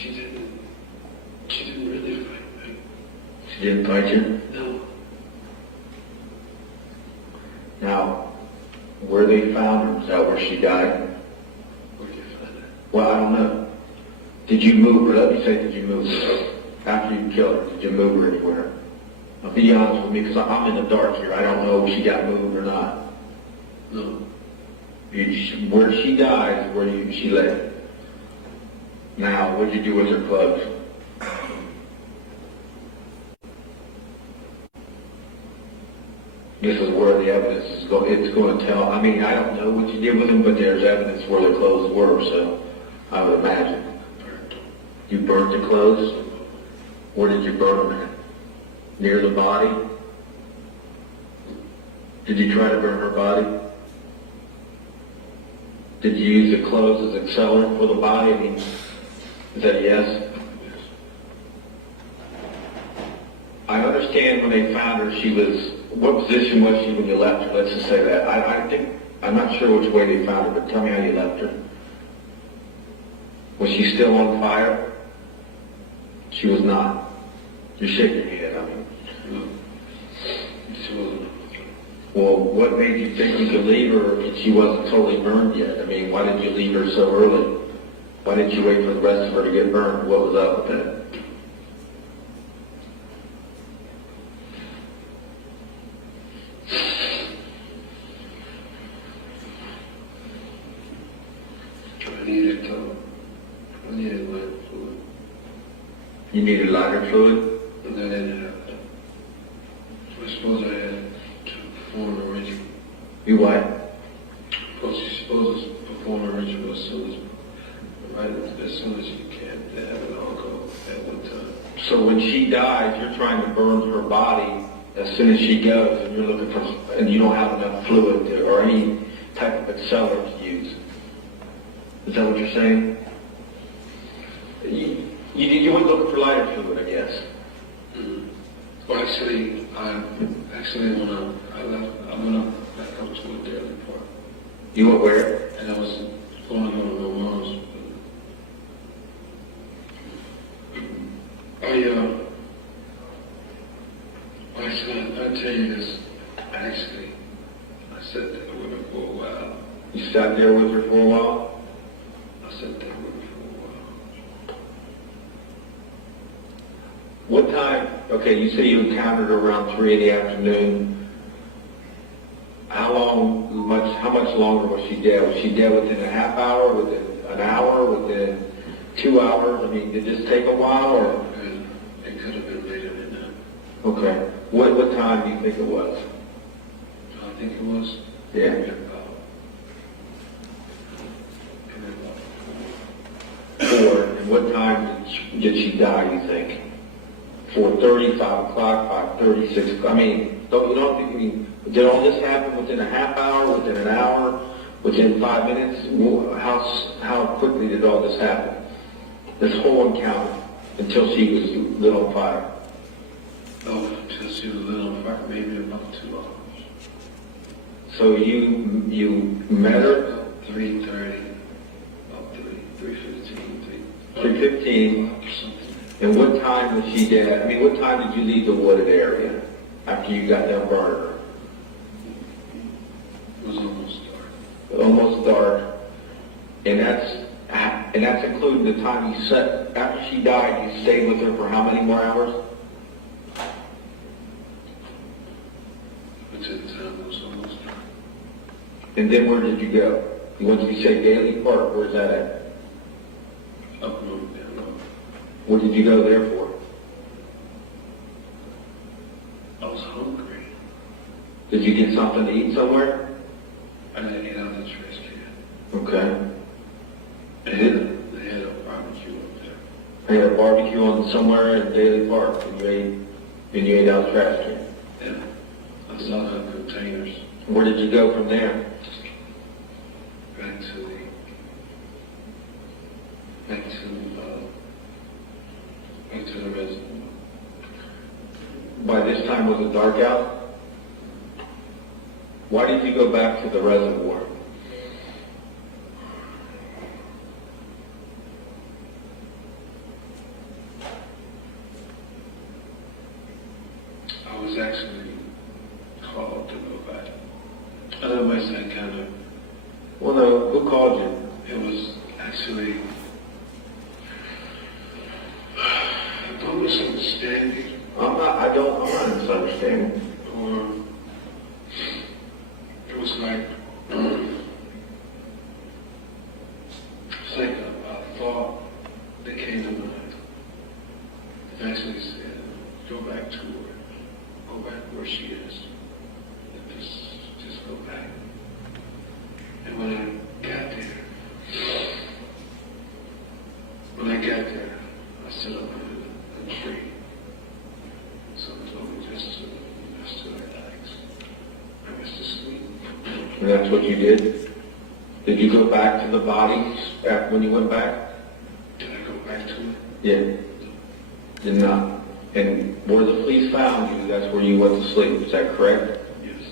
She didn't really fight me. She didn't fight you? No. Now, where they found her, is that where she died? Where did you find her? Well, I don't know. Did you move her? Let me say, did you move her? After you killed her, did you move her anywhere? Now, be honest with me, because I'm in the dark here. I don't know if she got moved or not. No. Where she died is where she lay. Now, what did you do with her clothes? This is where the evidence is going. It's going to tell. I mean, I don't know what you did with them, but there's evidence where the clothes were. So, I would imagine. You burnt the clothes. Where did you burn them at? Near the body. Did you try to burn her body? Did you use the clothes as accelerant for the body? I mean, is that a yes? I understand when they found her, she was, what position was she when you left her? Let's just say that. I think, I'm not sure which way they found her, but tell me how you left her. Was she still on fire? She was not. You shake your head, I mean. No. She wasn't. Well, what made you think you could leave her if she wasn't totally burned yet? I mean, why did you leave her so early? Why didn't you wait for the rest of her to get burned? What was up with that? I needed lighter fluid. You needed lighter fluid? And I didn't have that. I suppose I had to perform a ritual. You what? Well, she's supposed to perform a ritual as soon as you can. They have it all go at one time. So when she dies, you're trying to burn her body as soon as she goes, and you're looking for, and you don't have enough fluid or any type of accelerant to use. Is that what you're saying? You went looking for lighter fluid, I guess. Mm-hmm. Well, actually, when I left, I went up back up to a daily park. You went where? And I was going to go to my mom's. I'll tell you this. Actually, I sat there with her for a while. You sat there with her for a while? I sat there with her for a while. What time? Okay, you say you encountered her around 3 in the afternoon. How much longer was she dead? Was she dead within a half hour, within an hour, within 2 hours? I mean, did this take a while, or? It could have been later than that. Okay. What time do you think it was? I think it was. Yeah. Four. And what time did she die, you think? 4:30, 5 o'clock, 5:30, 6 o'clock? I mean, did all this happen within a half hour, within an hour, within 5 minutes? How quickly did all this happen? This whole encounter, until she was lit on fire? Oh, until she was lit on fire, maybe about 2 hours. So you met her? About 3:30, about 3:15, 3:15. something. And what time was she dead? I mean, what time did you leave the wooded area after you got done burning her? It was almost dark. Almost dark. And that's including the time you set, after she died, you stayed with her for how many more hours? Until the time was almost dark. And then where did you go? You went to, you say, Daly Park. Where's that at? Up north, down north. What did you go there for? I was hungry. Did you get something to eat somewhere? I had to eat out of the trash can. Okay. They had a barbecue up there. They had a barbecue on somewhere in Daly Park, and you ate out of the trash can. Yeah. I saw the containers. Where did you go from there? Back to the reservoir. By this time, was it dark out? Why did you go back to the reservoir? but otherwise I kind of, Well, no, who called you? it was actually a misunderstanding, I'm not misunderstanding. or it was like, it's like a thought that came to mind. It actually said, go back to her, go back where she is, and just go back. And when I got there, I set up a tree. Someone told me just to relax. I was to sleep. And that's what you did? Did you go back to the body after when you went back? Did I go back to it? Yeah. Did not. And where the police found you, that's where you went to sleep. Is that correct? Yes.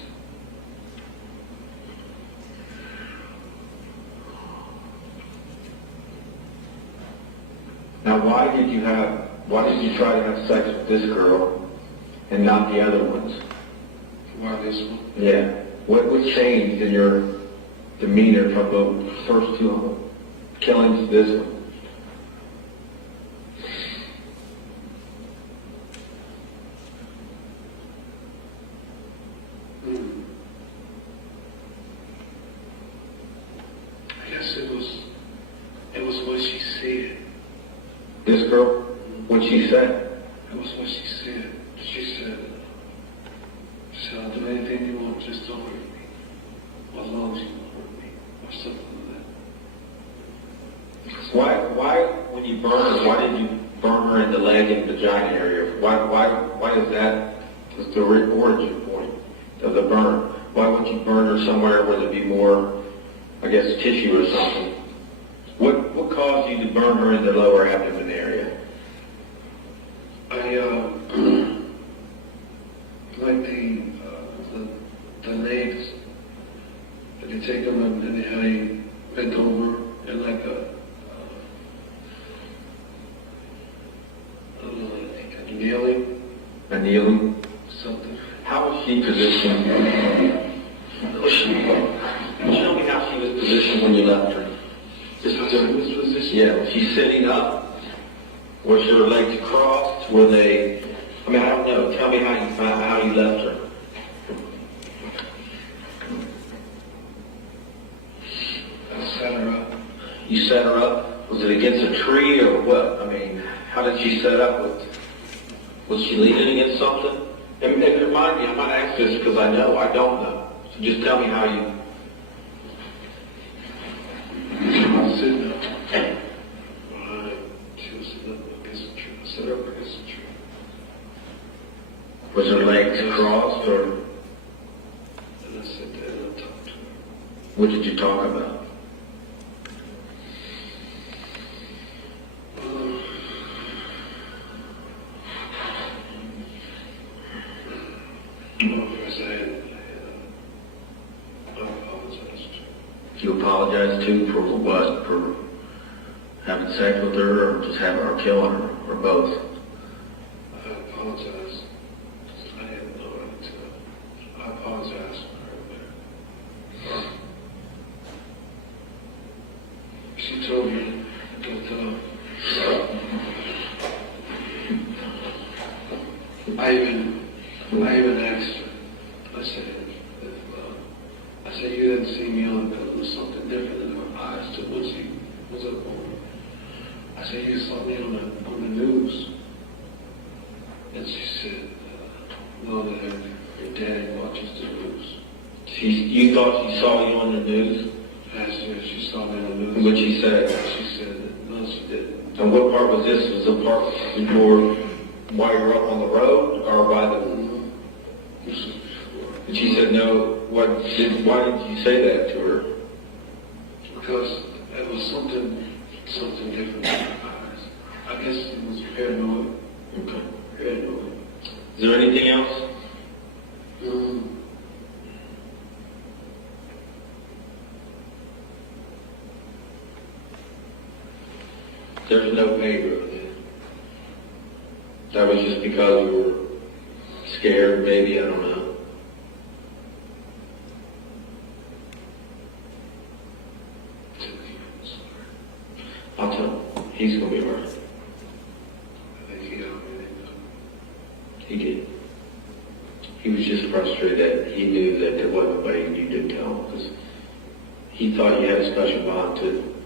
Now, why did you try to have sex with this girl and not the other ones? Why this one? Yeah. What changed in your demeanor from the first two killings to this one? I guess it was what she said. This girl? What she said? It was what she said. She said, I'll do anything you want, just don't hurt me. Or as long as you don't hurt me. Or something like that. Why, when you burn her, why did you burn her in the leg and vagina area? Why is that the origin point of the burn? Why would you burn her somewhere where there'd be more, I guess, tissue or something? What caused you to burn her in the lower abdomen area? Like the legs, that they take them and how they bent over and like a kneeling. A kneeling? Something. How was she positioned? Show me how she was positioned when you left her. This position? Yeah, she's sitting up. Was her legs crossed? Were they? I mean, I don't know. Tell me how you left her. I set her up. You set her up? Was it against a tree or what? I mean, how did she set up with? Was she leaning against something? And remind me, I might ask this because I don't know. So just tell me how you. Sitting up. She was sitting up against a tree. I set her up against a tree. Was her legs crossed or? And I sat there and I talked to her. What did you talk about? You apologize to for what? For having sex with her or just having her killing her or both? I apologize. I had no right to. I apologize for her. She told me that I even asked her. I said, you didn't see me on because there was something different in her eyes to when she was up on. I said, you saw me on the news. And she said, no, that her dad watches the news. You thought she saw you on the news? Last year she saw me on the news. And what she said? She said that no, she didn't. And what part was this? Was the part before while you were up on the road or by the? This was before. And she said no. Why did you say that to her? Because it was something different in her eyes. I guess it was paranoid. Okay. Paranoid. Is there anything else? There's no paper. That was just because we were scared, maybe, I don't know. He's gonna be all right. I think he already He did. He was just frustrated that he knew that there wasn't nobody and you didn't tell him, because he thought you had a special bond to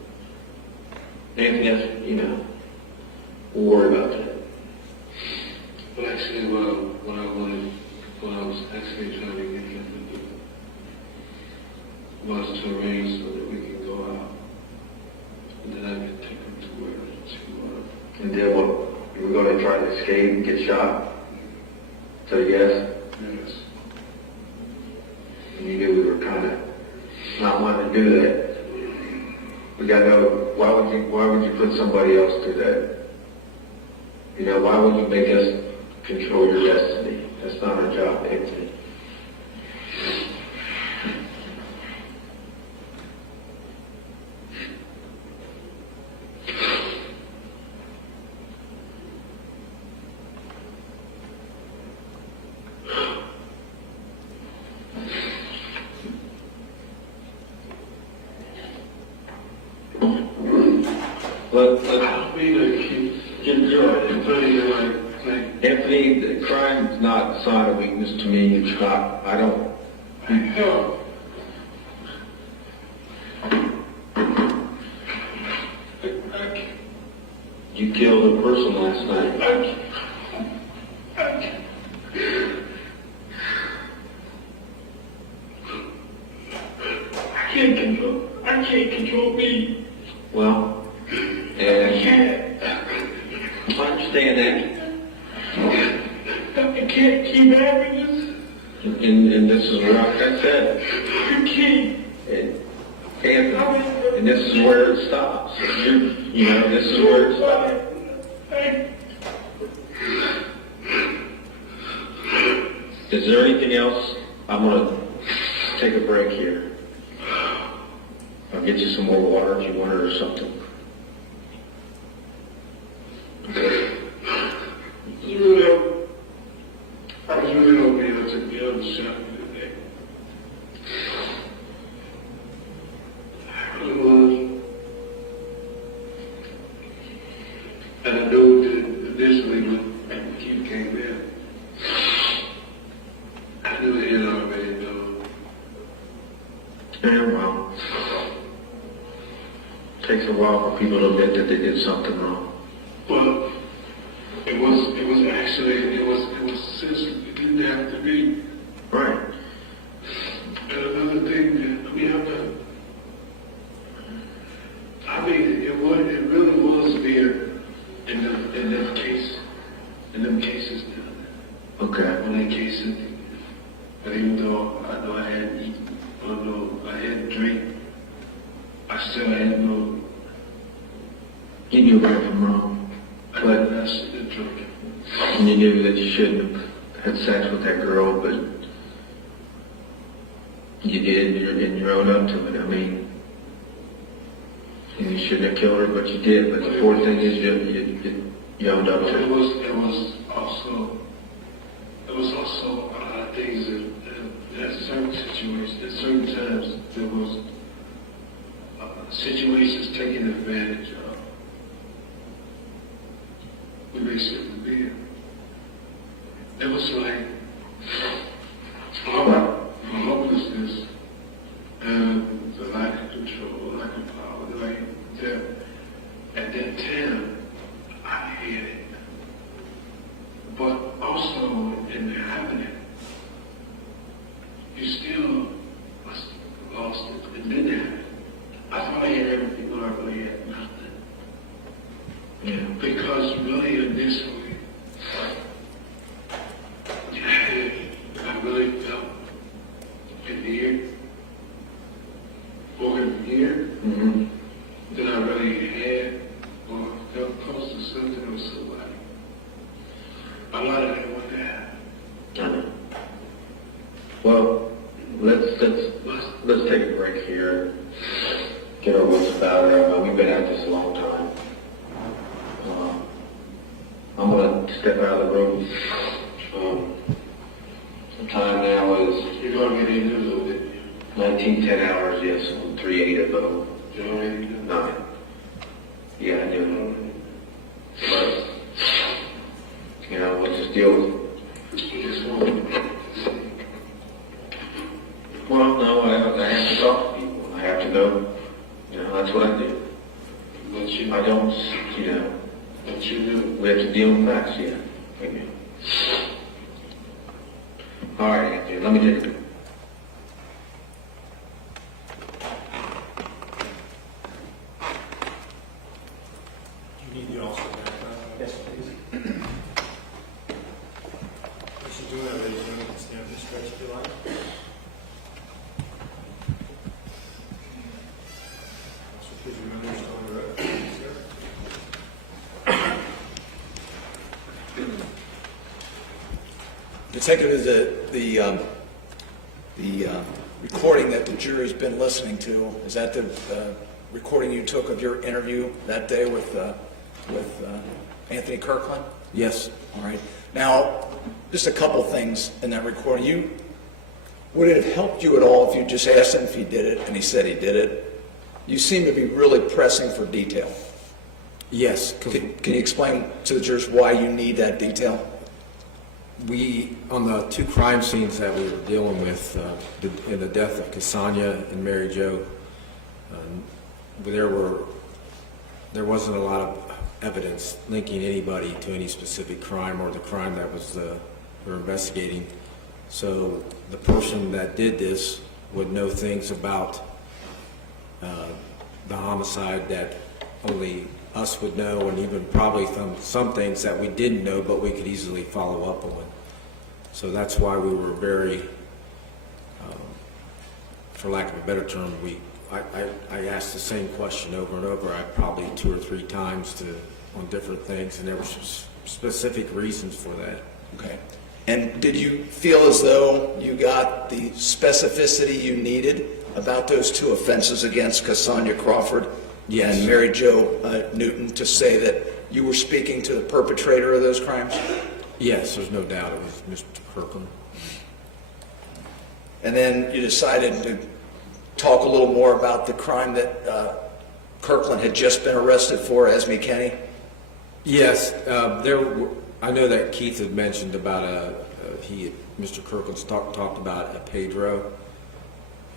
Anthony. That's, you know, we'll worry about that. Well, actually, what I was actually trying to get him to do was to arrange so that we can go out, and then I can take him to where to. And then what? You were going to try to escape and get shot? So yes? Yes. And you knew we were kind of not wanting to do that. We got to know, why would you put somebody else through that? You know, why would you make us control your destiny? That's not our job, Anthony. I don't mean to keep Anthony, the crime's not a sign of weakness to me. It's not. I don't. No. You killed a person last night. I can't control me. Well, and I understand that. I can't keep having this. And this is where I said. I can't. And this is where it stops. You know, this is where it stops. Is there anything else? I'm going to take a break here. I'll get you some more water if you want it or something. You really don't be able to shot me today. I really was. And I knew that initially when Keith came in, I knew that he had already done. Yeah, well, it takes a while for people to admit that they did something wrong. Well, it didn't have to be. Right. And another thing that we have to, it really was there in them cases now. Okay. When they cases, but even though I know I hadn't eaten, I hadn't drank, I still had no. You knew right from wrong. But that's the drinking. And you knew that you shouldn't have had sex with that girl, but you did, and you owned up to it. I mean, you shouldn't have killed her, but you did. But the fourth thing is you owned up to it. It was also a lot of things that at certain situations, at certain times, there was situations taken advantage of. We basically did. It was like hopelessness and the lack of control, lack of power, like that. At that time, I had it. But also, in the happening, you still lost it. It didn't happen. I thought I had everything, but I really had nothing. Yeah. Because really initially, I really felt in here, or in here, that I really had, or felt close to something or somebody. A lot of that went down. I know. Well, let's take a break here. Get our wits about it. We've been at this a long time. I'm going to step out of the room. The time now is You're going to get into a little bit. 19:10 hours, yes, 3/8 of You already know. 9. Yeah, I do. But, you know, let's just deal with it. Just one. Well, no, I have to talk to people. I have to know, you know, that's what I do. But you, I don't, you know, but you do. we have to deal with facts, yeah. Okay. All right, Anthony, let me take it. You need the officer background? Yes, please. What you doing, ladies and gentlemen, stand up straight if you like. So please remember you're still on the road. The take of the recording that the jury's been listening to. Is that the recording you took of your interview that day with Anthony Kirkland? Yes. All right. Now, just a couple things in that recording. Would it have helped you at all if you just asked him if he did it and he said he did it? You seem to be really pressing for detail. Yes. Can you explain to the jurors why you need that detail? We, on the two crime scenes that we were dealing with, in the death of Cassandra and Mary Jo, there wasn't a lot of evidence linking anybody to any specific crime or the crime that we're investigating. So the person that did this would know things about the homicide that only us would know, and even probably some things that we didn't know but we could easily follow up on. So that's why we were very, for lack of a better term, I asked the same question over and over, probably 2 or 3 times on different things, and there were specific reasons for that. Okay. And did you feel as though you got the specificity you needed about those 2 offenses against Cassandra Crawford Yes. and Mary Jo Newton to say that you were speaking to the perpetrator of those crimes? Yes, there's no doubt it was Mr. Kirkland. And then you decided to talk a little more about the crime that Kirkland had just been arrested for, Esme Kenny? Yes, I know that Keith had mentioned about Mr. Kirkland's talked about a Pedro,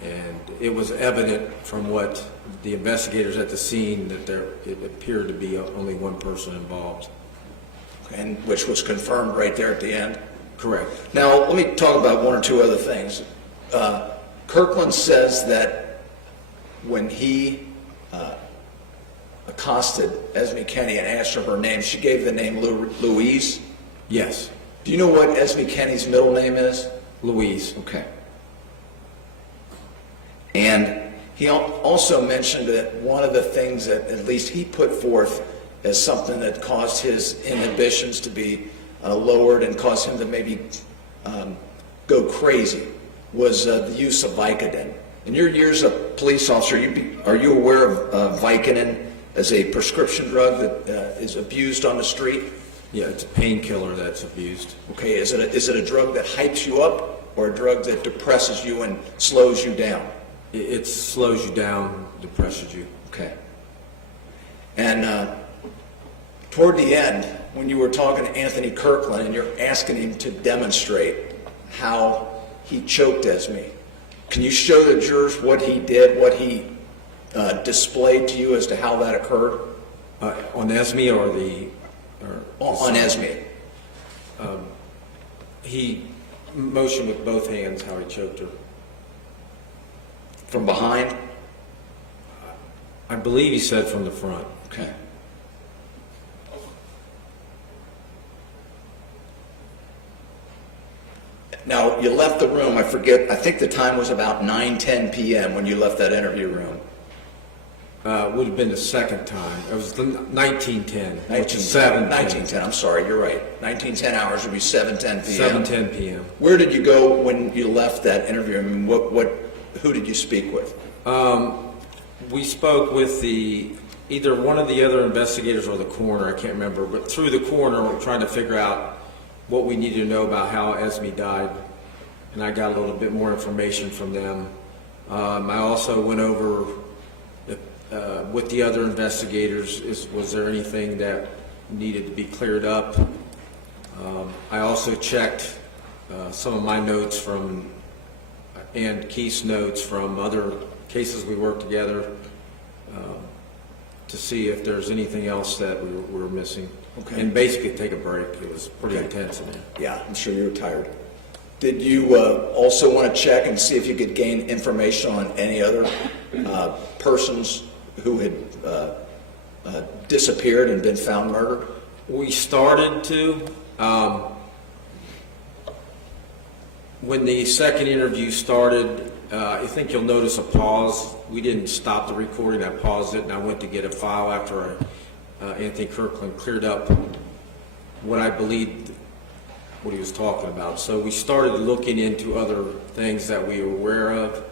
and it was evident from what the investigators at the scene that it appeared to be only one person involved. And which was confirmed right there at the end? Correct. Now, let me talk about 1 or 2 other things. Kirkland says that when he accosted Esme Kenny and asked her name, she gave the name Louise. Yes. Do you know what Esme Kenny's middle name is? Louise. Okay. And he also mentioned that one of the things that at least he put forth as something that caused his inhibitions to be lowered and caused him to maybe go crazy was the use of Vicodin. In your years as a police officer, are you aware of Vicodin as a prescription drug that is abused on the street? Yeah, it's a painkiller that's abused. Okay, is it a drug that hypes you up or a drug that depresses you and slows you down? It slows you down, depresses you. Okay. And toward the end, when you were talking to Anthony Kirkland and you're asking him to demonstrate how he choked Esme, can you show the jurors what he did, what he displayed to you as to how that occurred? On Esme or On Esme. He motioned with both hands how he choked her. From behind? I believe he said from the front. Okay. Now, you left the room, I think the time was about 9:10 p.m. when you left that interview room. Would have been the second time. It was the 1910. 1910, I'm sorry, you're right. 1910 hours would be 7:10 p.m. 7:10 p.m. Where did you go when you left that interview? I mean, who did you speak with? We spoke with either one of the other investigators or the coroner, I can't remember, but through the coroner, we're trying to figure out what we needed to know about how Esme died, and I got a little bit more information from them. I also went over with the other investigators, was there anything that needed to be cleared up? I also checked some of my notes from, and Keith's notes from other cases we worked together to see if there's anything else that we were missing. Okay. And basically take a break. It was pretty Okay. intense in there. Yeah, I'm sure you were tired. Did you also want to check and see if you could gain information on any other persons who had disappeared and been found murdered? We started to. When the second interview started, I think you'll notice a pause. We didn't stop the recording. I paused it, and I went to get a file after Anthony Kirkland cleared up what I believed what he was talking about. So we started looking into other things that we were aware of,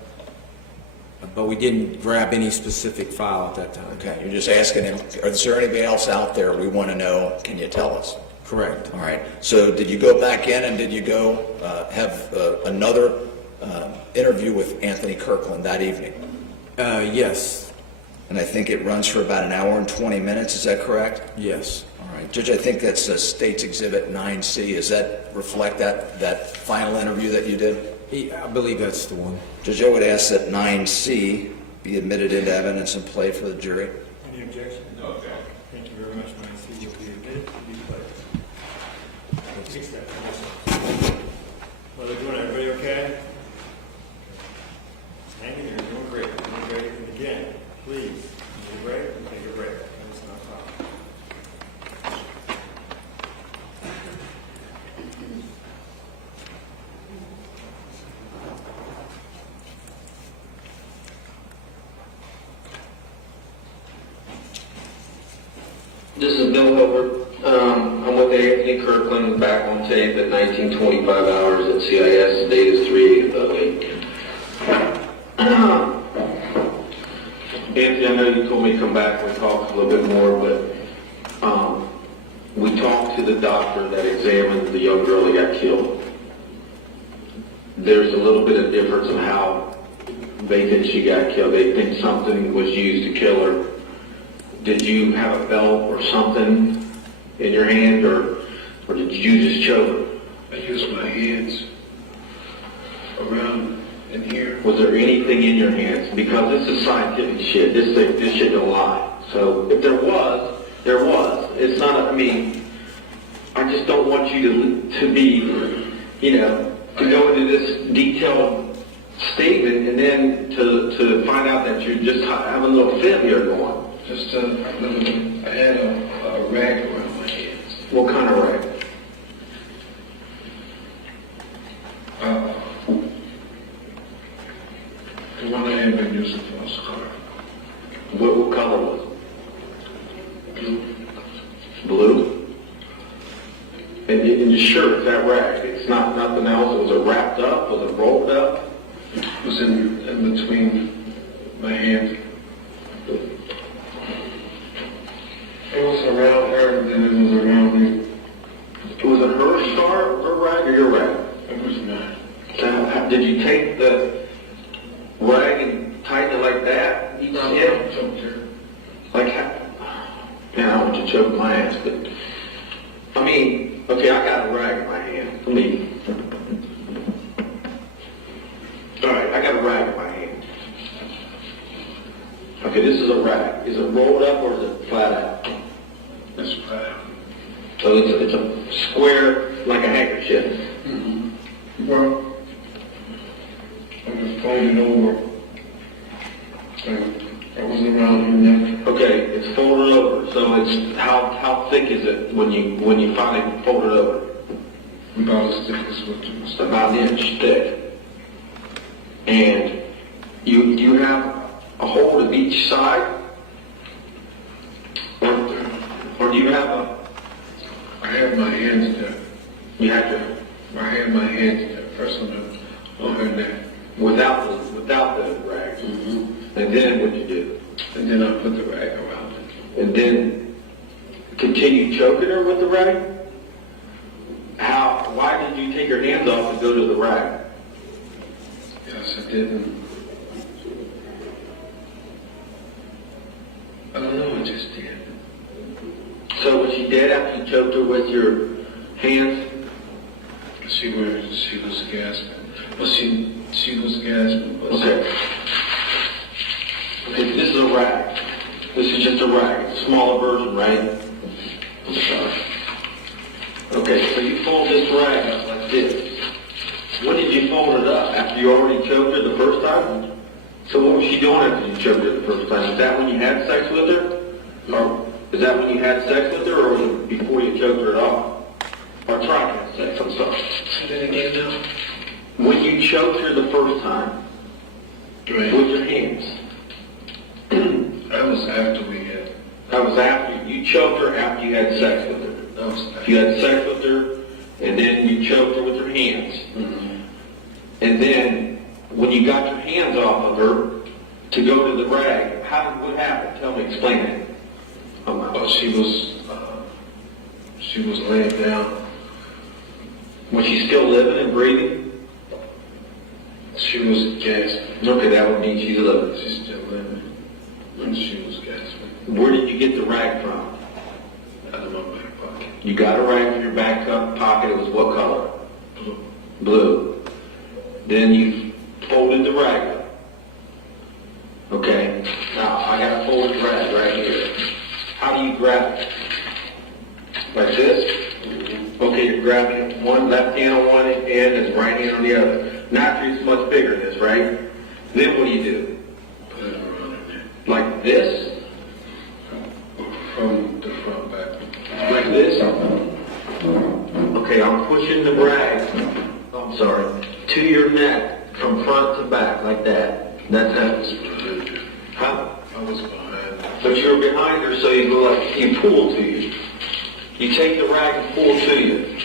but we didn't grab any specific file at that time. Okay, you're just asking him, is there anybody else out there we want to know? Can you tell us? Correct. All right. So did you go back in and did you go have another interview with Anthony Kirkland that evening? Yes. And I think it runs for about an hour and 20 minutes. Is that correct? Yes. All right. Judge, I think that's State's Exhibit 9C. Does that reflect that final interview that you did? I believe that's the one. Judge, I would ask that 9C be admitted into evidence and played for the jury. Any objection? No objection. Thank you very much, Nancy. You'll be admitted to be played. Fix that. Well, they're doing everybody okay? Hang in there, you're doing great. You're doing great. And again, please, take a break, take a break. It's not a problem. This is Bill Hilbert. I'm with Anthony Kirkland, back on tape at 1925 hours at CIS. The date is 3/8/08. Anthony, I know you told me to come back and talk a little bit more, but we talked to the doctor that examined the young girl that got killed. There's a little bit of difference in how they think she got killed. They think something was used to kill her. Did you have a belt or something in your hand, or did you just choke her? I used my hands around in here. Was there anything in your hands? Because this is scientific shit. This shit don't lie. So if there was, there was. It's not, I mean, I just don't want you to be, to go into this detailed statement and then to find out that you just have a little fib here going. Just I had a rag around my hands. What kind of rag? The one I had been using for a scar. What color was it? Blue? And you're sure it's that rag? It's not nothing else? Was it wrapped up? Was it rolled up? It was in between my hands. It was around her, and then it was around me. Was it her scar, her rag, or your rag? It was mine. So, did you take the rag and tighten it like that? I choked her. Like, man, I want to choke my ass, but I mean, okay, I got a rag in my hand. All right, I got a rag in my hand. Okay, this is a rag. Is it rolled up or is it flat out? It's flat. So it's a square, like a handkerchief. Mm-hmm. Well, I'm just folding over. I was around her neck. Okay, it's folded over. So it's how thick is it when you finally fold it over? About as thick as what you was. About an inch thick. And you have a hold of each side, or do you have a? I had my hands there. You have to I had my hands there, first on her neck. without the rag. Mm-hmm. And then what you do? And then I put the rag around it. And then continue choking her with the rag? Why did you take your hands off and go to the rag? Yes, I didn't. dead after you choked her with your hands? She was gasping. But she was gasping. But Okay. Okay, this is a rag. This is just a rag. It's a smaller version, right? I'm sorry. Okay, so you fold this rag up like this. When did you fold it up? After you already choked her the first time? So what was she doing after you choked her the first time? Is that when you had sex with her? Or is that when you had sex with her, or was it before you choked her at all? Or tried to have sex, I'm sorry. say that again now. When you choked her the first time, Right. with your hands, That was after we had. that was after, you choked her after you had sex with her. That was after. You had sex with her, and then you choked her with your hands. Mm-hmm. And then, when you got your hands off of her to go to the rag, what happened? Tell me, explain it. Oh, she was laying down. Was she still living and breathing? She was gasping. Okay, that would mean she's living. She's still living. And she was gasping. Where did you get the rag from? Out of my back pocket. You got a rag from your back pocket. It was what color? Blue. Blue. Then you folded the rag up. Okay. Now, I got a folded rag right here. How do you grab it? Like this? Okay, you're grabbing one left hand on one hand and right hand on the other. Naturally, it's much bigger than this, right? Then what do you do? Put it around her neck. Like this? From the front back. Like this? Okay, I'm pushing the rag, I'm sorry, to your neck from front to back, like that. That's Behind her. how. I was behind her. But you're behind her, so you go like, you pull to you. You take the rag and pull to you.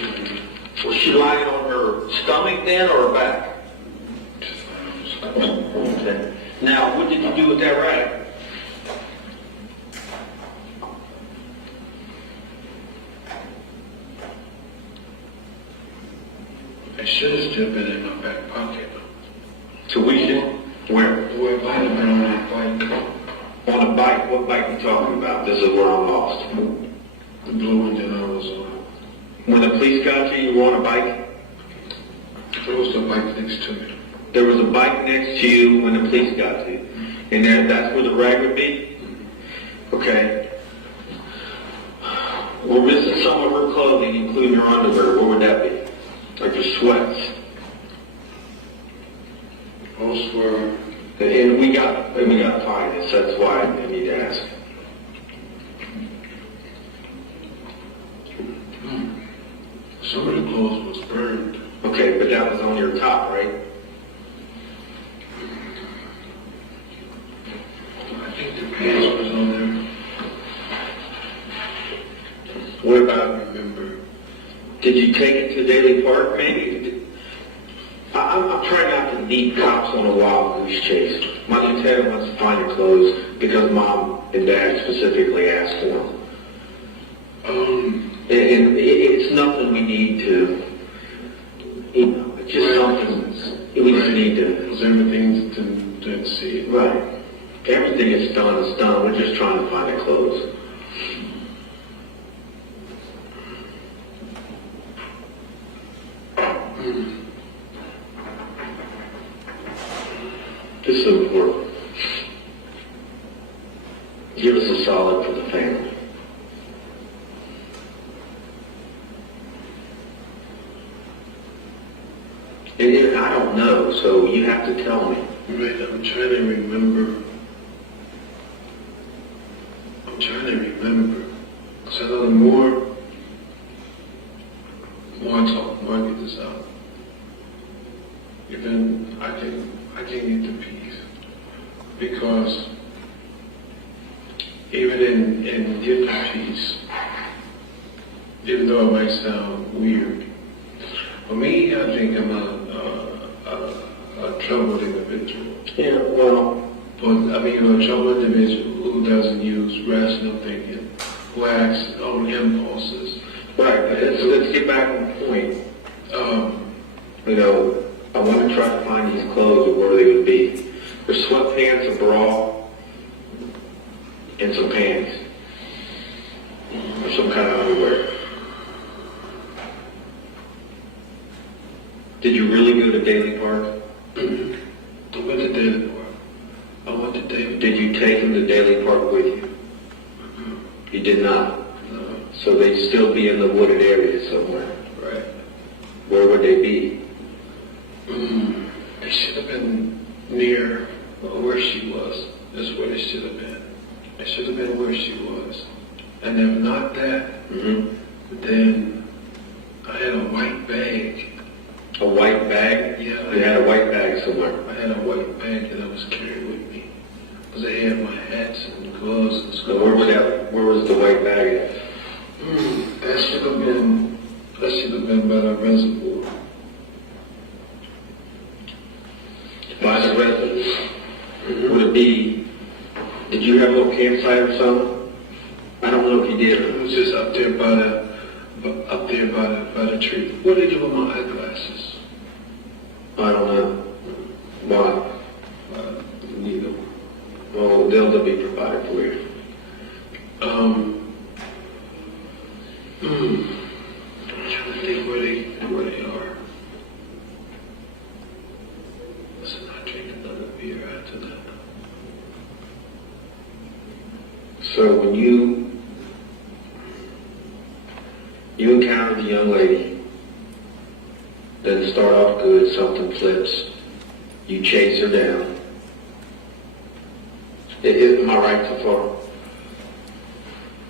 Was she lying on her stomach then, or her back? Okay. Now, what did you do with that rag? I should have still been in my back pocket. So we should, where? Where it might have been on that bike. On a bike? What bike are you talking about? This is where I'm lost. The blue one that I was on. When the police got you, you were on a bike? There was the bike next to me. There was a bike next to you when the police got to you. And that's where the rag would be? Okay. We're missing some of her clothing, including her underwear. What would that be? Like your sweats. Most were. And we got fined, so that's why I need to ask. Some of the clothes was burned. Okay, but that was on your top, right? I think the pants was on there. What I about, remember. did you take it to Daly Park, maybe? I'm trying not to lead cops on a wild goose chase. My lieutenant wants to find your clothes because mom and dad specifically asked for them. And it's nothing we need to, it's just something we just need to. Because everything didn't see it. Right. Everything is done is done. We're just trying to find the clothes. This is important. Give us a solid for the family. And I don't know, so you have to tell me. Right, I'm trying to remember. Because I know the more I talk, more I get this out. Even I can get the peace. Because even in getting peace, even though it might sound weird, for me, I think I'm a troubled individual. Yeah, well, But I mean, a troubled individual who doesn't use rational thinking, who acts on impulses. right, but let's get back on point. I want to try to find these clothes of where they would be. There's sweatpants, a bra, and some pants. Or some kind of underwear. take them to Daly Park with you? You did not? No. So they'd still be in the wooded area somewhere. Right. Where would they be? They should have been near where she was. That's where they should have been. They should have been where she was. And if not that, then I had a white bag. A white bag? Yeah. You had a white bag somewhere. I had a white bag that I was carrying with me. Because I had my hats and gloves and stuff. So where was the white bag at? That should have been by the reservoir. By the residence. Would it be, did you have a little campsite or something? I don't know if you did. It was just up there by the tree. What did you do with my eyeglasses? I don't know. Why? Need them. Well, they'll be provided for you. I'm trying to think where they are. Listen, I drink another beer after that. So when you encounter the young lady, doesn't start off good, something flips, you chase her down. Am I right so far?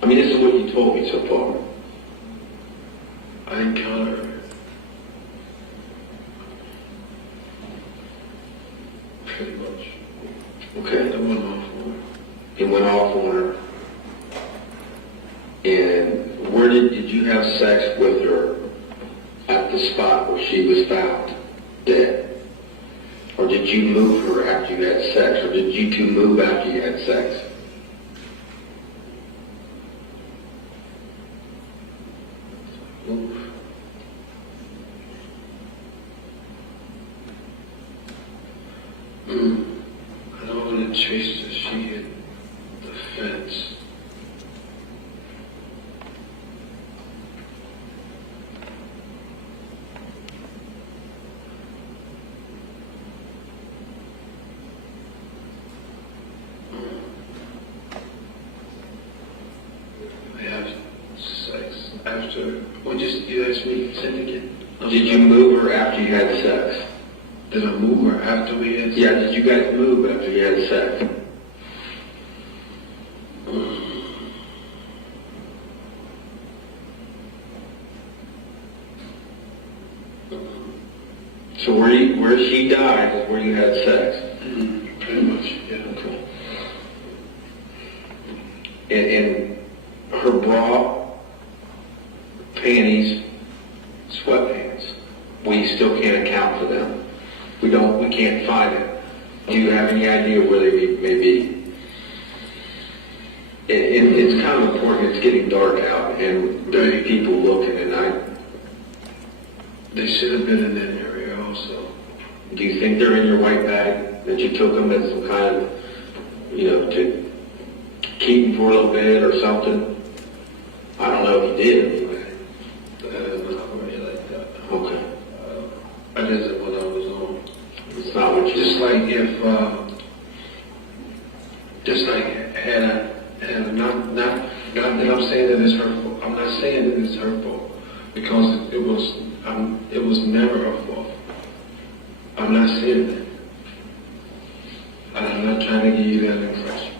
I mean, this is what you told me so far. I encountered her. Pretty much. Okay. That went off on her. It went off on her. And where did you have sex with her at the spot where she was found dead? Or did you move her after you had sex? Or did you two move after you had sex? Move. I know when it chased her, she hit the fence. I have sex after. What you asked me? Say it again. Did you move her after you had sex? Did I move her after we had sex? Yeah, did you guys move after you had sex? So where she died is where you had sex? Pretty much, yeah. Okay. And her bra, panties, sweatpants, we still can't account for them. We can't find it. Do you have any idea where they may be? It's kind of important. It's getting dark out, and there are people looking, and They should have been in that area also. do you think they're in your white bag, that you took them as some kind of, to keep them for a little bit or something? I don't know if you did anyway. Not really like that. Okay. I did it when I was on. It's not what you Just like if, not that I'm saying that it's her fault. I'm not saying that it's her fault because it was never her fault. I'm not saying that. And I'm not trying to give you that impression.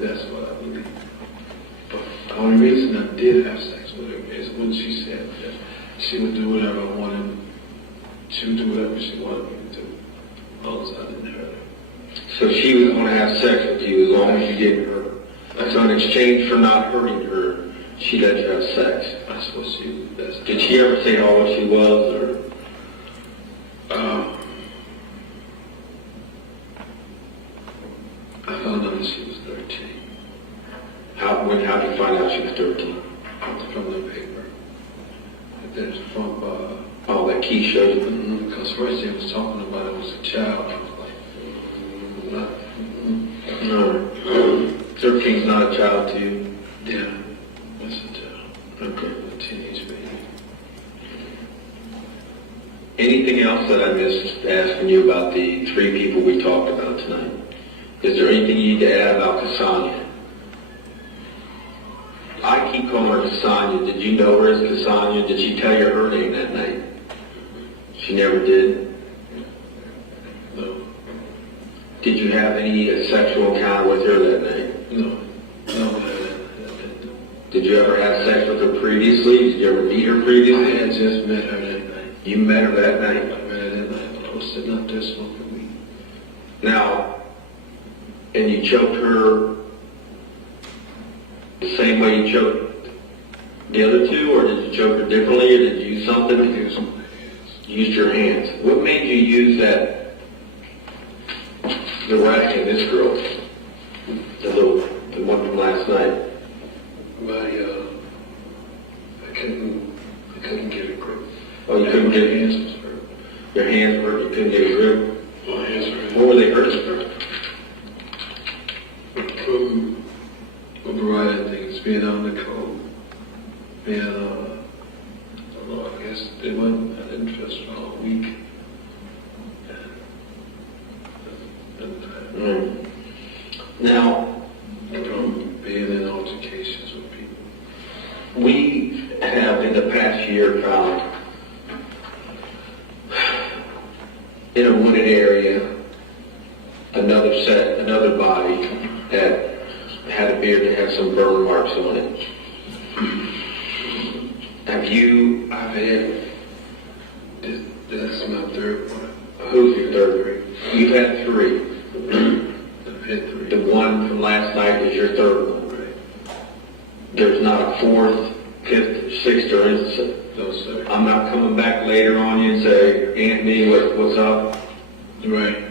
That's what I believe. But the only reason I did have sex with her is when she said that she would do whatever I wanted. She would do whatever she wanted me to do. As long as I didn't hurt her. So she was going to have sex with you as long as you didn't hurt her. So in exchange for not hurting her, she let you have sex. That's what she. Did she ever say how old she was, or? I found out that she was 13 How did you find out she was 13? from the paper. That's from. Oh, that key showed you. Because first they was talking about it was a child. I was like, not. No. 13's not a child to you. Yeah, that's a child. Okay. A teenage baby. Anything else that I missed asking you about the three people we talked about tonight? Is there anything you need to add about Cassandra? I keep calling her Cassandra. Did you know her as Cassandra? Did she tell you her name that night? She never did? No. Did you have any sexual encounter with her that night? No. No. Did you ever have sex with her previously? Did you ever meet her previously? I had just met her that night. You met her that I night? met her that night when I was sitting up there smoking weed. Now, and you choked her the same way you choked the other two, or did you choke her differently, or did you use something? I used my hands. You used your hands. What made you use that, the rag in this girl? The one from last night? I couldn't get a grip. Oh, you couldn't get My hands was hurt. your hands hurt, you couldn't get a grip? My hands were hurt. What were they hurting for? From a variety of things, being out in the cold, being, I don't know, I guess I didn't feel strong, weak. And Now, from being in altercations with people. we have in the past year found in a wooded area another body that had appeared to have some burn marks on it. I've had, that's my third one. Who's your third? You've had three. I've had three. The one from last night is your third one. Right. There's not a fourth, fifth, sixth, or anything. No, sir. I'm not coming back later on you and say, Anthony, what's up? Right.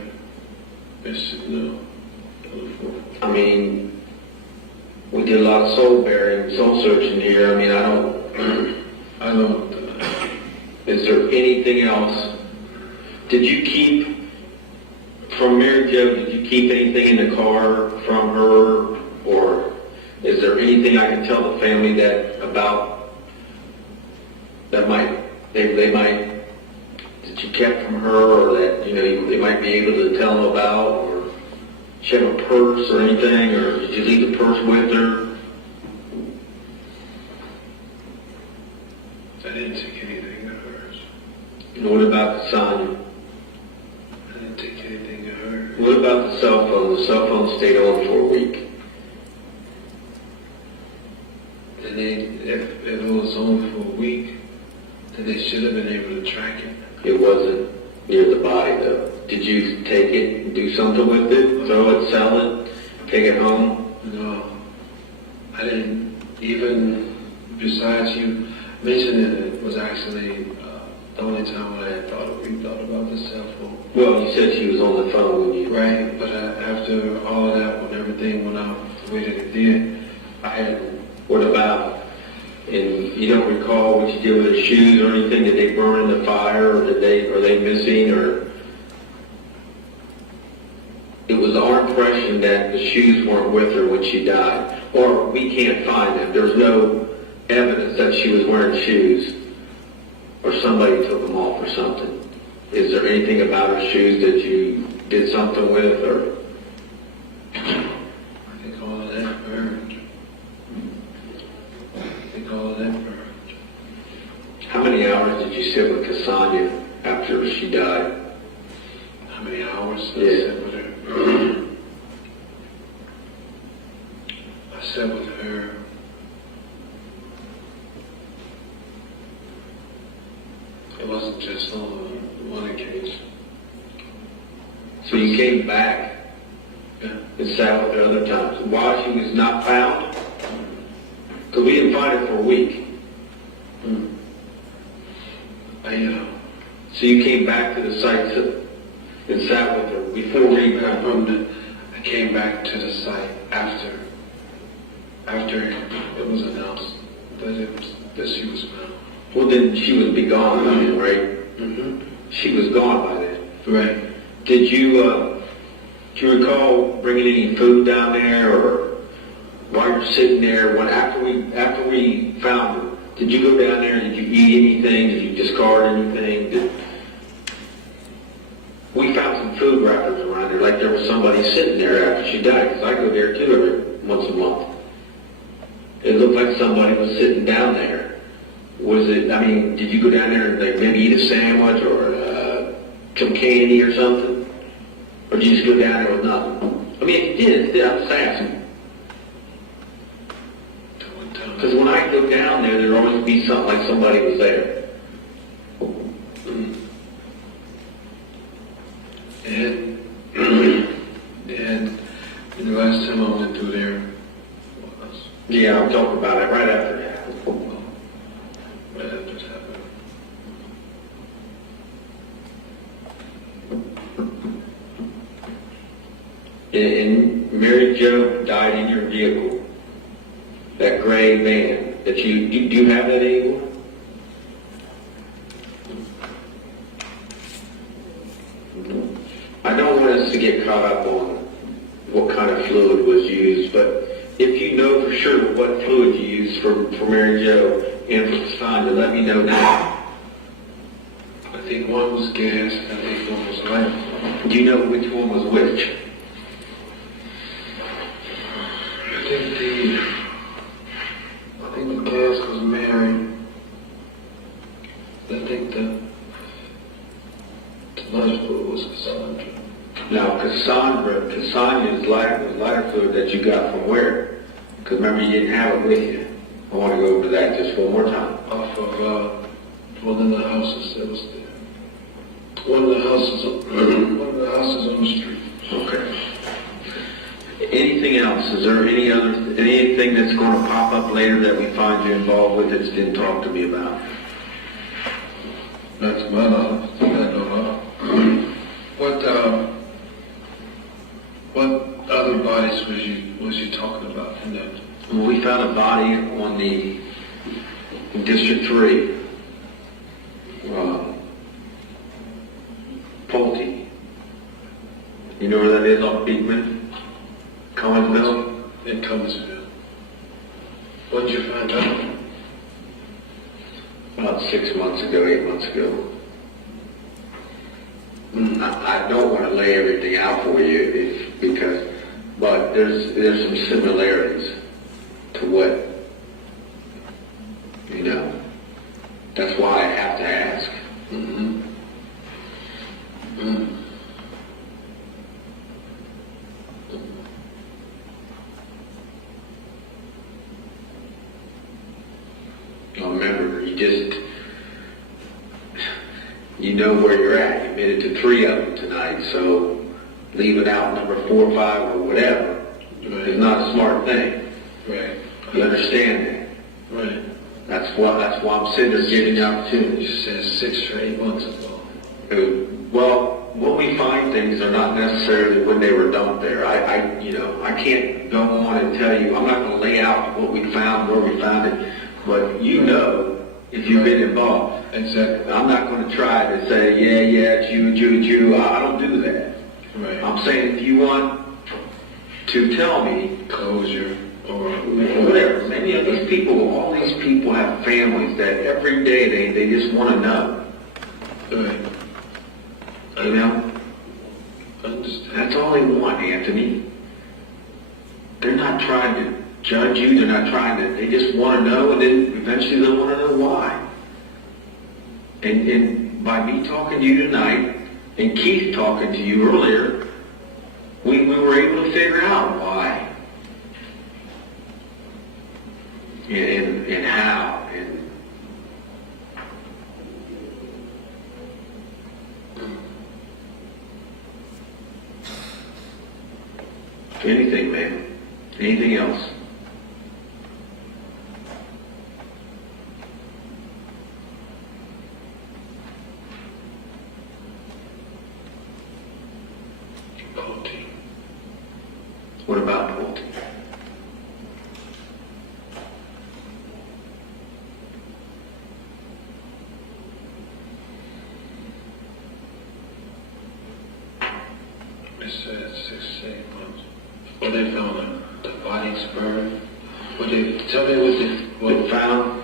It's, no. I mean, we did a lot of soul searching here. I mean, I don't, is there anything else? Did you keep, from Mary Jo, did you keep anything in the car from her? Or is there anything I can tell the family that you kept from her, or that, they might be able to tell them about, or she have a purse or anything, or did you leave the purse with her? I didn't take anything of hers. And what about Cassandra? I didn't take anything of hers. What about the cell phone? The cell phone stayed on for a week. And if it was on for a week, then they should have been able to track it. It wasn't near the body, though. Did you take it and do something with it? Throw it, sell it, take it home? No, I didn't. Even besides you mentioning it was actually the only time when we thought about the cell phone. Well, you said she was on the phone when you... Right, but after all of that, when everything went out the way that it did, I hadn't. What about... And you don't recall what you did with her shoes or anything? Did they burn in the fire, or are they missing, or... It was our impression that the shoes weren't with her when she died. Or we can't find them. There's no evidence that she was wearing shoes. Or somebody took them off or something. Is there anything about her shoes that you did something with, or... I think all of that burned. All of that burned. How many hours did you sit with Cassandra after she died? How many hours Yeah. I sat with her? I sat with her. It wasn't just on one occasion. So you came back Yeah. and sat with her other times. Why she was not found? Because we didn't find her for a week. So you came back to the site and sat with her before we... I came back to the site after it was announced that she was found. Well, then she would be gone by then, right? Mm-hmm. She was gone by then. Right. Do you recall bringing any food down there, or while you're sitting there, after we found her, did you go down there? Did you eat anything? Did you discard anything? We found some food wrappers around there, like there was somebody sitting there after she died, because I go there too every once a month. It looked like somebody was sitting down there. Was it, I mean, did you go down there and like maybe eat a sandwich or some candy or something? Or did you just go down there with nothing? I mean, if you did, I'm just asking. Because when I go down there, there'd always be something like somebody was there. And the last time I went through there was... Yeah, I'm talking about it right after it happened. Well, right after it happened. And Mary Jo died in your vehicle, that gray van that do you have that anymore? I don't want us to get caught up on what kind of fluid was used, but if you know for sure what fluid you used for Mary Jo and for Sandra, let me know now. I think one was gas, and I think one was light. Do you know which one was which? I think the gas was Mary. I think the lighter fluid was Cassandra. Now, Cassandra's lighter fluid that you got from where? Because remember, you didn't have it with you. I want to go over that just one more time. Off of one of the houses that was there. One of the houses on the street. Okay. Anything else? Is there anything that's going to pop up later that we find you involved with that you didn't talk to me about? Not to my knowledge. I know of. What other bodies was you talking about in that? Well, we found a body on in District 3. Pulte. You know where that is off Beekman? Collinsville? In Cumminsville. When did you find out? About 8 months ago. I don't want to lay everything out for you but there's some similarities to what, that's why I have to ask. Mm-hmm. Mm. Now remember, you know where you're at. You admitted to 3 of them tonight, so leaving out number 4 or 5 or whatever is not a smart thing. Right. You understand that? Right. That's why I'm sitting there giving you opportunities. You said 6 or 8 months ago. Well, when we find things are not necessarily when they were dumped there. I can't go on and tell you. I'm not going to lay out what we found, where we found it, but if you've been involved. Exactly. I'm not going to try to say, yeah, it's you. I don't do that. Right. I'm saying if you want to tell me, Closure or whatever. Maybe all these people have families that every day they just want to know. Right. You know? Understand. That's all they want, Anthony. They're not trying to judge you. They're not they just want to know, and then eventually they'll want to know why. And by me talking to you tonight, and Keith talking to you earlier, we were able to figure out why. And how. Anything, man. Anything else? Pulte. What about Pulte? It said 6 to 8 months. Well, they found the bodies burned. Tell me what What found?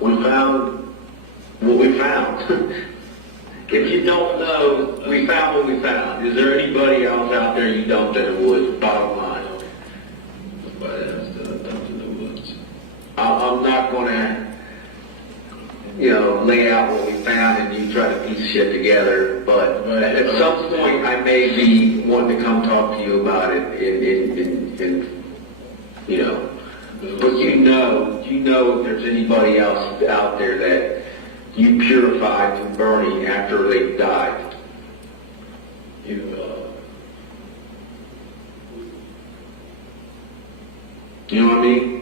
We found what we found. If you don't know, we found what we found. Is there anybody else out there you don't that it was, bottom line? Nobody else that I dumped in the woods. I'm not gonna, lay out what we found and you try to piece shit together, but at some point I may be wanting to come talk to you about it but you know if there's anybody else out there that you purified from burning after they died. You know what I mean?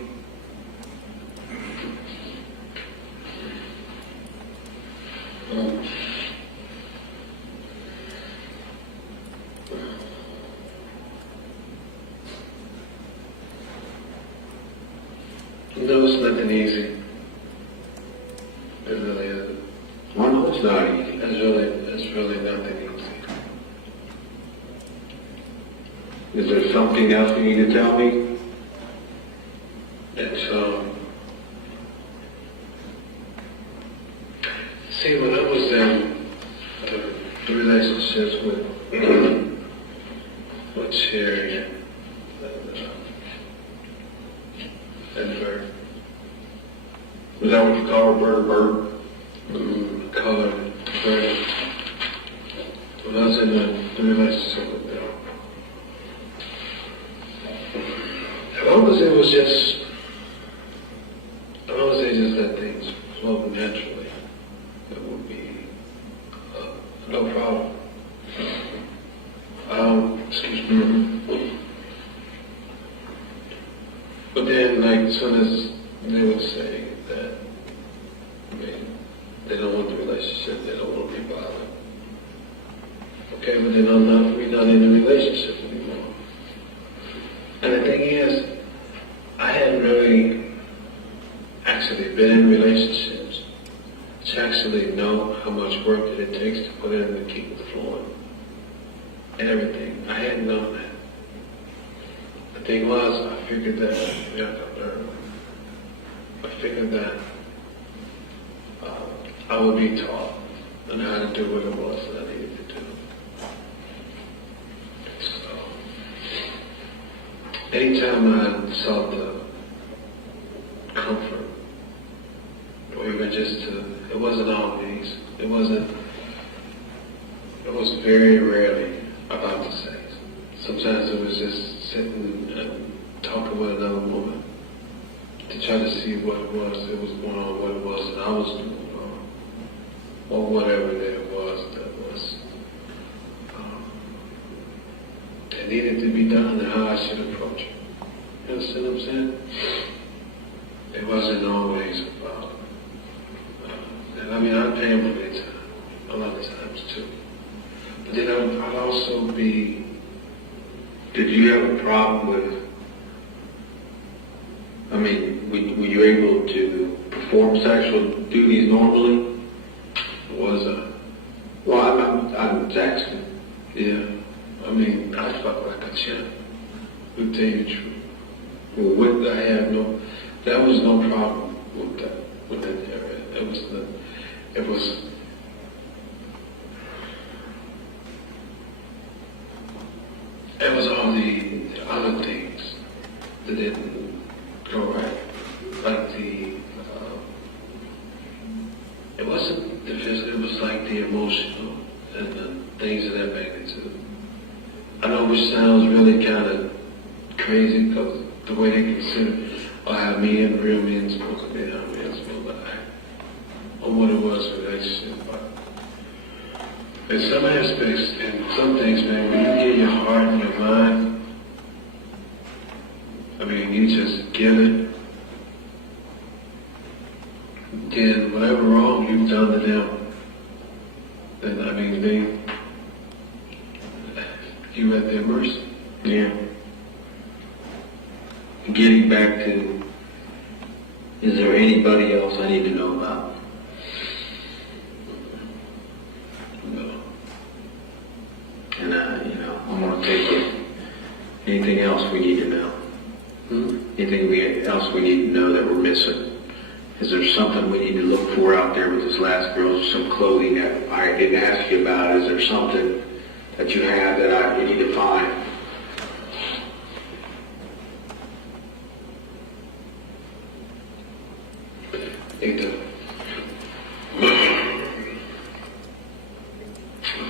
No, it's nothing easy. It really isn't. Well, no, it's not easy. It's really nothing easy. Is there something else you need to tell me? It's, see, when I was in the relationships with Sherry and Bert, Is that what you call her, Bird? Colored Bert, when I was in the relationship with them, as long as it was just, as long as they just let things flow naturally, it would be no problem. Excuse me. But then, like, as soon as they would say that, they don't want the relationship, they don't want to be bothered. Okay, but then we're not in the relationship anymore. And the thing is, I hadn't really actually been in relationships to actually know how much work that it takes to put in to keep it flowing. And everything. I hadn't known that. The thing was, I figured that, I figured that I would be taught on how to do what it was that I needed to do. So, anytime I sought the comfort, or even just it wasn't always, it was very rarely about the sex. Sometimes it was just sitting and talking with another woman to try to see what it was that was going on, what it was that I was doing, or whatever that was that needed to be done and how I should approach it. You understand what I'm saying? It wasn't always about, and I mean, I'd pay him for their time, a lot of times too. But then I'd also be. Did you have a problem with, were you able to perform sexual duties normally? Was I? Well, I'm asking. Yeah. I mean, I fuck like a champ. To tell you the truth. Well, There was no problem with that area. It was all the other things that didn't go right. Like it wasn't the physical, it was like the emotional and the things of that magnitude. I know which sounds really kind of crazy because the way they consider how men, real men supposed to be, how men supposed to act, or what it was for relationship. But in some aspects, in some things, man, when you give your heart and your mind, you just give it, then whatever wrong you've done to them, then you at their mercy. Yeah. Getting back to, is there anybody else I need to know about? No. And, I'm going to take it. Anything else we need to know? Anything else we need to know that we're missing? Is there something we need to look for out there with this last girl? Some clothing that I didn't ask you about? Is there something that you have that we need to find? Need to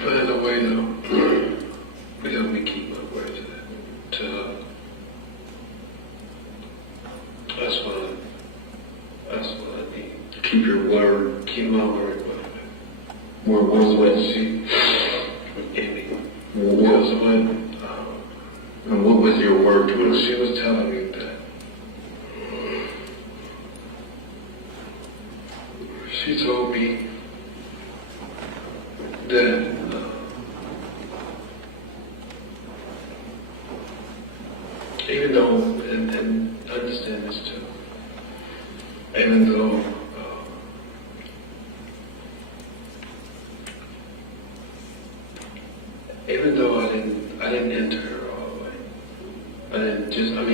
find a way to help me keep my word to her. That's what I need. Keep your word. Keep my word with her. Where was When it? she gave me. What Because when and what was your word to us? she was telling me that she told me that even though, and understand this too, even though I didn't enter her all the way.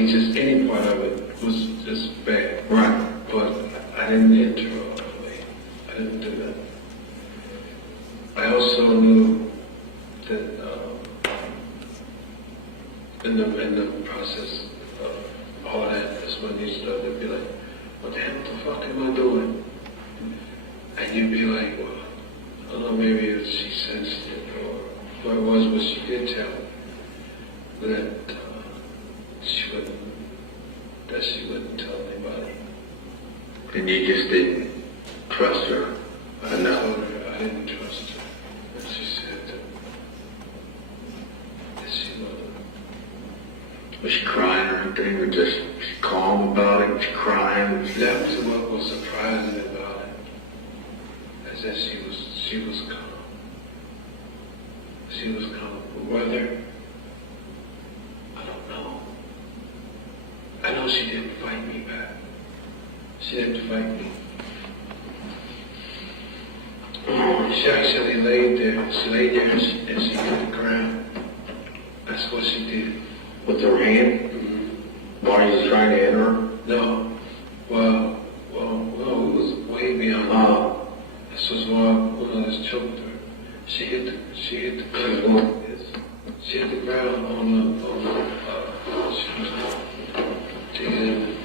Just any part of it was just bad. Right. But I didn't enter her all the way. I didn't do that. I also knew that in the process of all that is when you start to be like, what the hell the fuck am I doing? And you'd be like, well, I don't know, maybe it was she sensed it, or what it was, but she did tell me that she wouldn't tell anybody. And you just didn't trust her I enough. told her I didn't trust her. And she said that she wasn't. Was she crying or anything, or just she calm about it? Was she crying? That was what was surprising about it. Is that she was calm. She was calm. Whether, I don't know. I know she didn't fight me back. She didn't fight me. She actually laid there. She laid there and she hit the ground. That's what she did. With her hand? While you was trying to enter her? No. Well, it was way beyond that. This was why when I was choked her. She hit the ground. She hit the ground on the she was digging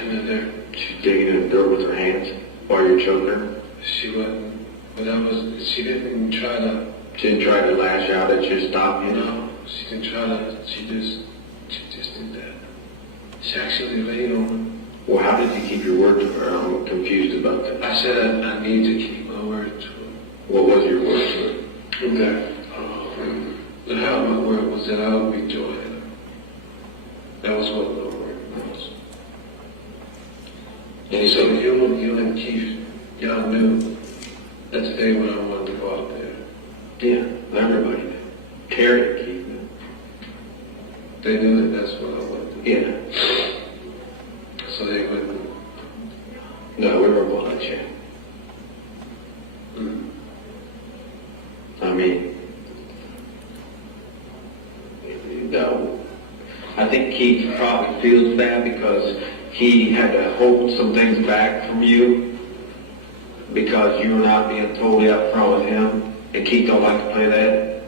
in the dirt. She was digging in the dirt with her hands while you're choking her? She wasn't, but she didn't even try to. She didn't try to lash out at you, stop you? No, she didn't try to, she just did that. She actually laid on her. Well, how did you keep your word to her? I'm confused about that. I said I need to keep my word to her. What was your word to her? That how my word was that I would be joining her. That was what my word was. And so you and Keith, y'all knew that today when I wanted to go out there. Yeah, everybody knew. Carrie and Keith knew. They knew that that's what I wanted to do. Yeah. So they wouldn't. No, we were going to let you. I mean, no. I think Keith probably feels bad because he had to hold some things back from you because you were not being totally upfront with him, and Keith don't like to play that.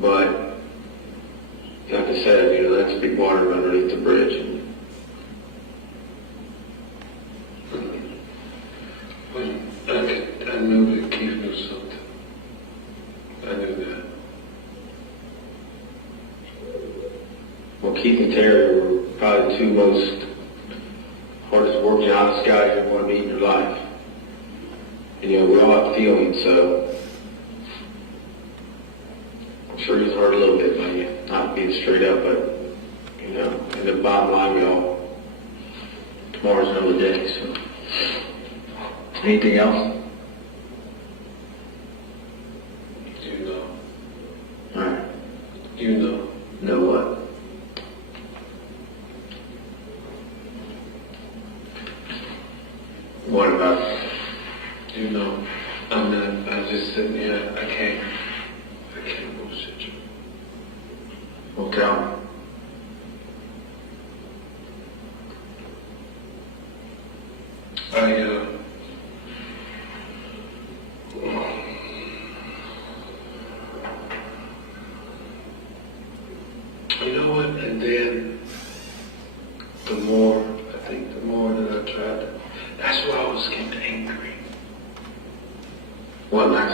But like I said, that's big water underneath the bridge. And I knew that Keith knew something. I knew that. well, Keith and Terry were probably the two most hardest working, honest guys you ever want to meet in your life. And we all have feelings, so I'm sure he's hurt a little bit by you not being straight up, but and the bottom line, tomorrow's another day. So, anything else? You know. All right. You know. Know what? What about it? You know. I'm not. I just sitting here. I can't bullshit you. Okay.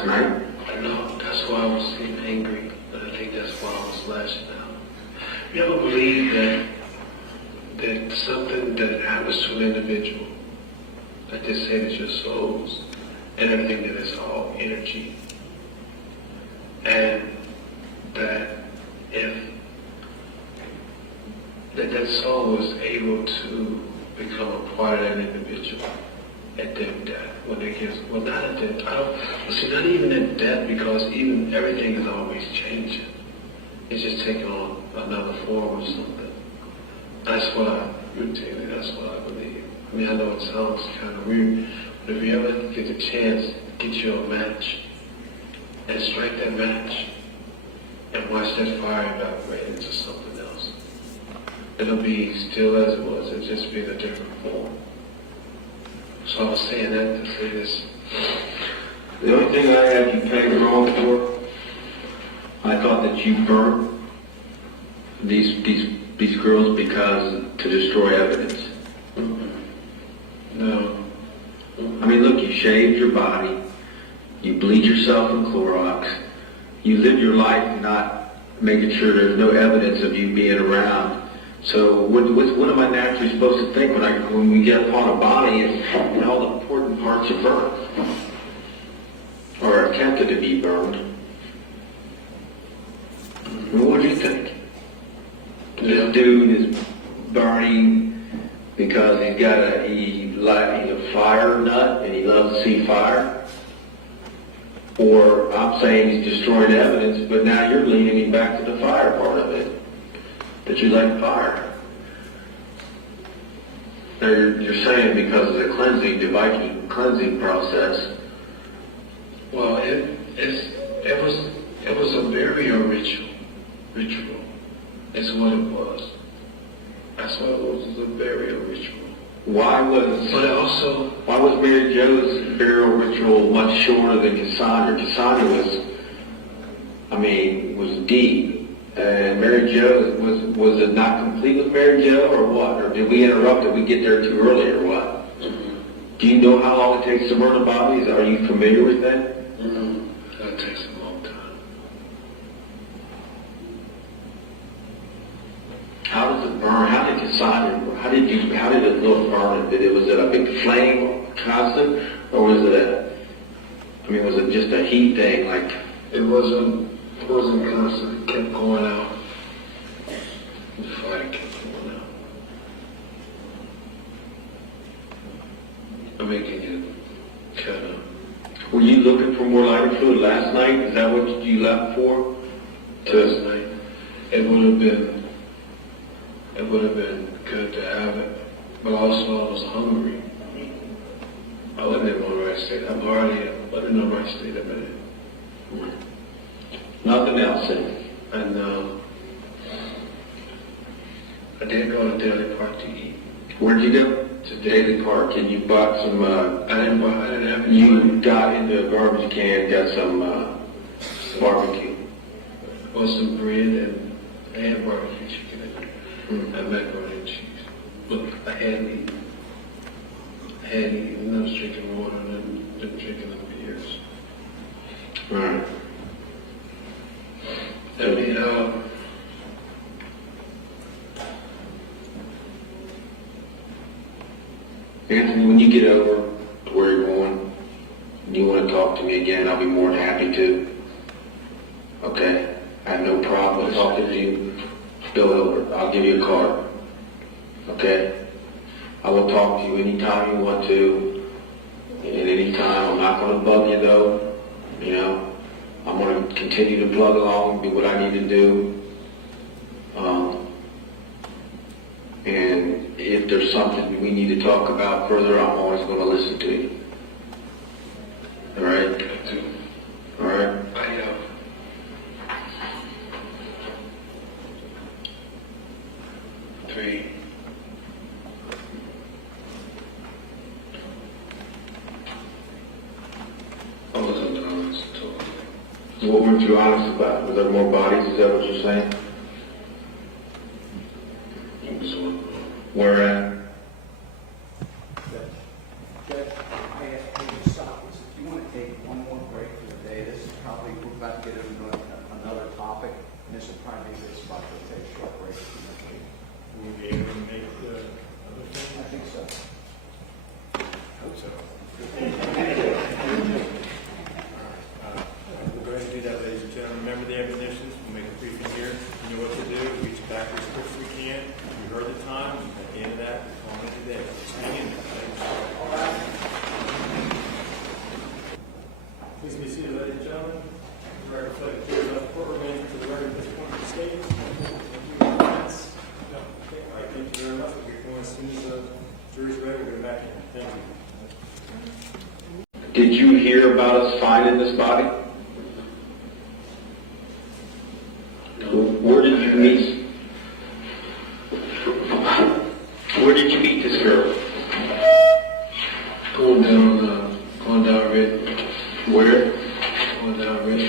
last night. I know, that's why I was getting angry, and I think that's why I was lashing out. You ever believe that something that happens to an individual, that they say that your souls and everything, that is all energy, and that if that soul was able to become a part of that individual at their death, when they get, well, not at death, not even at death, because even everything is always changing. It's just taking on another form or something. That's what I routinely, that's what I believe. I mean, I know it sounds kind of weird, but if you ever get the chance, get you a match and strike that match and watch that fire evaporate into something else. It'll be still as it was, it'll just be in a different form. So I was saying that to say this. The only thing I had you pegged wrong for, I thought that you burnt these girls because to destroy evidence. No. I mean, look, you shaved your body, you bleach yourself in Clorox, you live your life not making sure there's no evidence of you being around. So what am I naturally supposed to think when we get upon a body and all the important parts are burned? Or attempted to be burned? Well, what do you think? This dude is burning because he's a fire nut and he loves to see fire? Or I'm saying he's destroying evidence, but now you're leaning me back to the fire part of it. That you like fire. Now you're saying because of the Viking cleansing process. Well, it was a burial ritual. Is what it was. That's what it was a burial ritual. Why was Mary Jo's burial ritual much shorter than Cassandra? Cassandra was deep. And Mary Jo, was it not complete with Mary Jo, or what? Or did we interrupt? Did we get there too early, or what? Mm-hmm. Do you know how long it takes to burn a body? Are you familiar with that? Mm-hmm. That takes a long time. How does it burn? How did Cassandra? How did it look burning? Was it a big flame constant, or was it just a heat thing? Like it wasn't constant. It kept going out. The fire kept going out. I'm making it kind of. Were you looking for more lighter fluid last night? Is that what you left for? Last night, it would have been good to have it, but also I was hungry. I wasn't in my right state. I wasn't in the right state a minute. Nothing else, then? And I did go to Daly Park to eat. Where'd you go? To Daly Park, and you bought some. I didn't have any You money. got into a garbage can, got some barbecue. Bought some bread and I had barbecue chicken in it. And macaroni and cheese. Look, I hadn't eaten. And I was drinking water and then drinking the beers. All right. I mean, Anthony, when you get over to where you're going, and you want to talk to me again, I'll be more than happy to. Okay? I have no problem talking to you. Go over. I'll give you a card. Okay? I will talk to you anytime you want to. And at any time. I'm not going to bug you, though. You know? I'm going to continue to plug along and do what I need to do. And if there's something we need to talk about further, I'm always going to listen to you. All right? I do. All right? I 3. I wasn't honest at all. What weren't you honest about? Was there more bodies? Is that what you're saying? It was one. Where at? Judge, I asked you to stop. He said, "Do you want to take one more break for the day about to get into another topic, and this will probably be a good spot to take a short break. Will we be able to make the other thing? I think so. Hope so. We'll go ahead and do that, ladies and gentlemen. Remember the admonitions. We'll make a briefing here. You know what to do. Reach back as quick as we can. We heard the time. At the end of that, we're calling it a day. Hang in there. Please be seated, ladies and gentlemen. The record reflects the court remains for the record at this point of the statement. Thank you. Okay. All right. Thank you very much. We'll get going as soon as the jury's ready. We'll go back in. Thank you. Did you hear about us finding this body? Where did you meet? Where did you meet this girl? Going down Red. Where? Going down Red.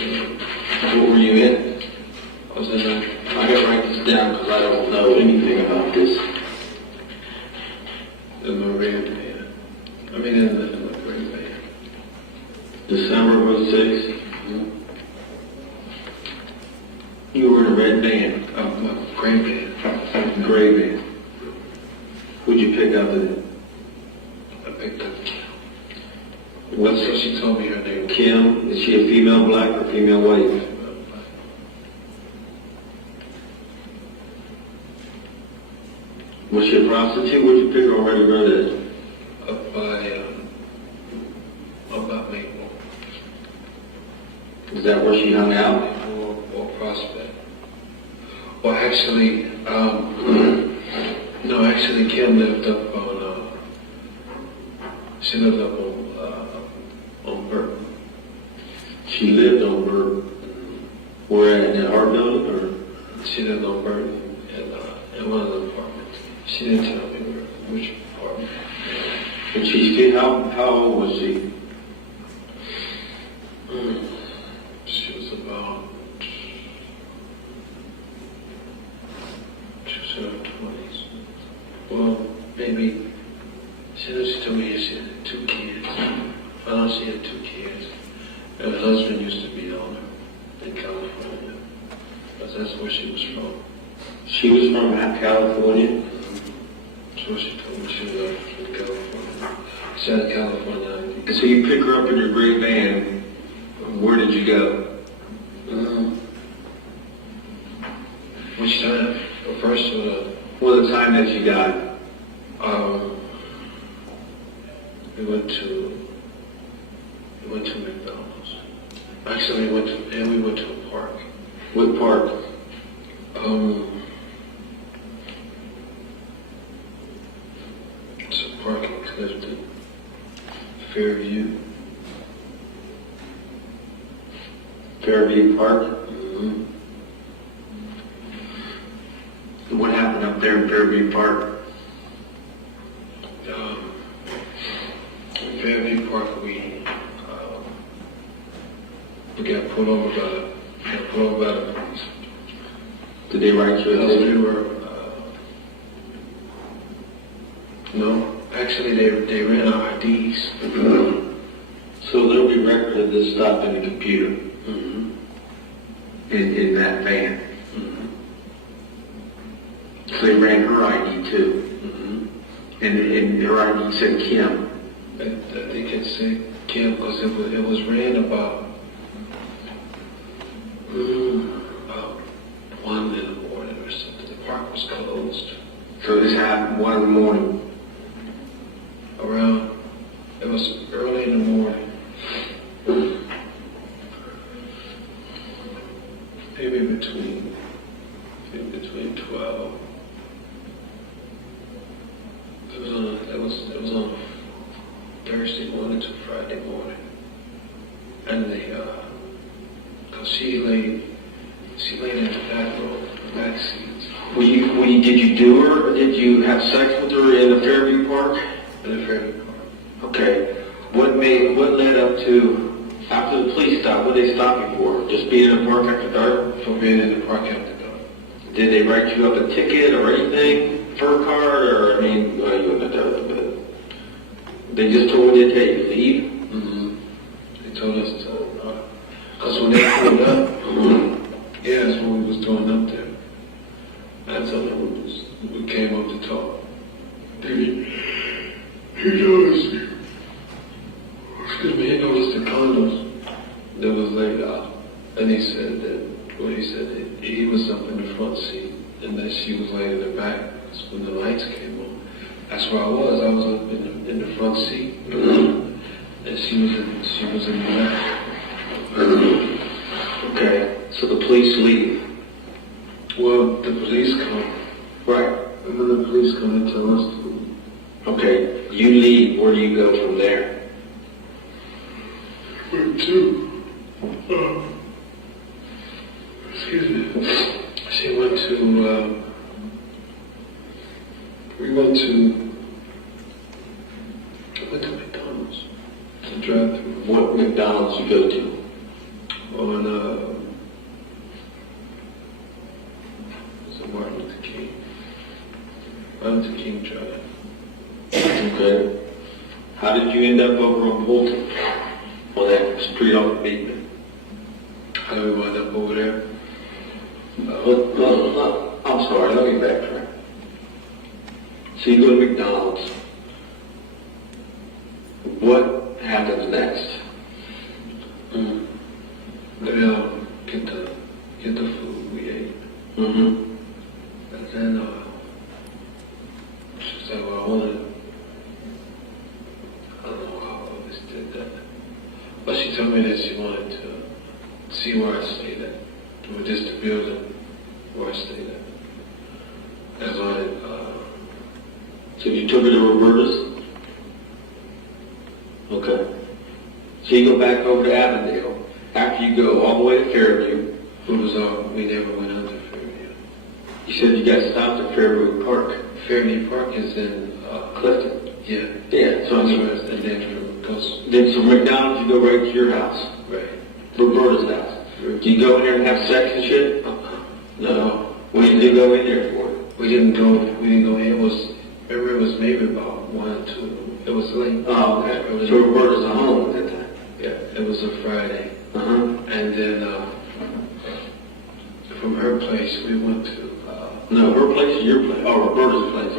What were you in? I was in a, I gotta write this down because I don't know anything about this. in the red van. I mean, in the gray van. December of 06. You were in a red van. My gray van. Gray van. Who'd you pick up in it? I picked up. What's So she told me her name. Kim? Is she a female black or female white? Was she a prostitute? Where'd you pick her on Ready Road Up by, about Maple. at? Is that where she hung out? Or Prospect. Well, actually, no, actually Kim lived up on, she lived up on Burton. She lived on Burton. Where at? In our building or? She lived on Burton in one of the apartments. She didn't tell me which apartment. And how old was she? She was about, she was in her 20s. Well, maybe, she told me she had 2 kids. I know she had 2 kids. And her husband used to be on her in California. Because that's where she was from. She was from California. That's what she told me. She was from California. She had a California ID. So you pick her up in your gray van. Where did you go? Which time? Well, first, Well, the time that she died. we went to McDonald's. Actually, we went to a park. What park? It's a park in Clifton, Fairview. Fairview Park. Mm-hmm. And what happened up there in Fairview Park? Fairview Park, we got pulled over by the police. Did they write you a Because we ticket? were, no, actually they ran our IDs. So there'll be record of this stuff in the computer Mm-hmm. in that van. Mm-hmm. So they ran her ID too. Mm-hmm. And her ID said Kim. I think it said Kim because it was ran about 1 in the morning or something. The park was closed. So this happened 1 in the morning. It was early in the morning. Maybe between 12. It was on Thursday morning to Friday morning. And cause she laid in the back seats. Did you do her, or did you have sex with her in the Fairview Park? In the Fairview Park. Okay. What led up to, after the police stopped, what did they stop you for? Just being in the park after dark? For being in the park after dark. Did they write you up a ticket or anything? Fur card, or, you wouldn't have done it, but they just told you to leave? Mm-hmm. They told us to, because when they pulled up. Yeah, that's when we was going up there. I told them we came up to talk. He noticed, excuse me, he noticed the condoms that was laid out. And he said that he was up in the front seat and that she was laid in the back. That's when the lights came on. That's where I was. I was up in the front seat. And she was in the back. Okay, so the police leave. Well, the police come. Right. And when the police come, they tell us to. Okay, you leave. Where do you go from there? Went to, excuse me, she went to, we went to McDonald's to drive through. What McDonald's you go to? On, was it Martin Luther King Drive. Okay. How did you end up over on Bolton? On that street off of Beekman? How do we wind up over there? I'm sorry, let me backtrack. So you go to McDonald's. What happens next? Get the food we ate. Mm-hmm. And then, she said, well, I don't know how I always did that. But she told me that she wanted to see where I stayed at. Or just the building where I stayed at. As So you took her to Roberta's? Okay. So you go back over to Avondale. After you go all the way to Fairview. we never went out to Fairview. You said you got stopped at Fairview Park. Fairview Park is in Clifton. Yeah. Yeah, so I mean, and then goes then from McDonald's you go right to your house. right. Roberta's house. Do you go in there and have sex and shit? No. What did you go in there for? We didn't go in. It was maybe about 1 or 2. It was late. Oh, okay. So Roberta's at home at that time. Yeah, it was a Friday. Uh-huh. And then from her place, we went to... No, her place or your place? Oh, Roberta's place.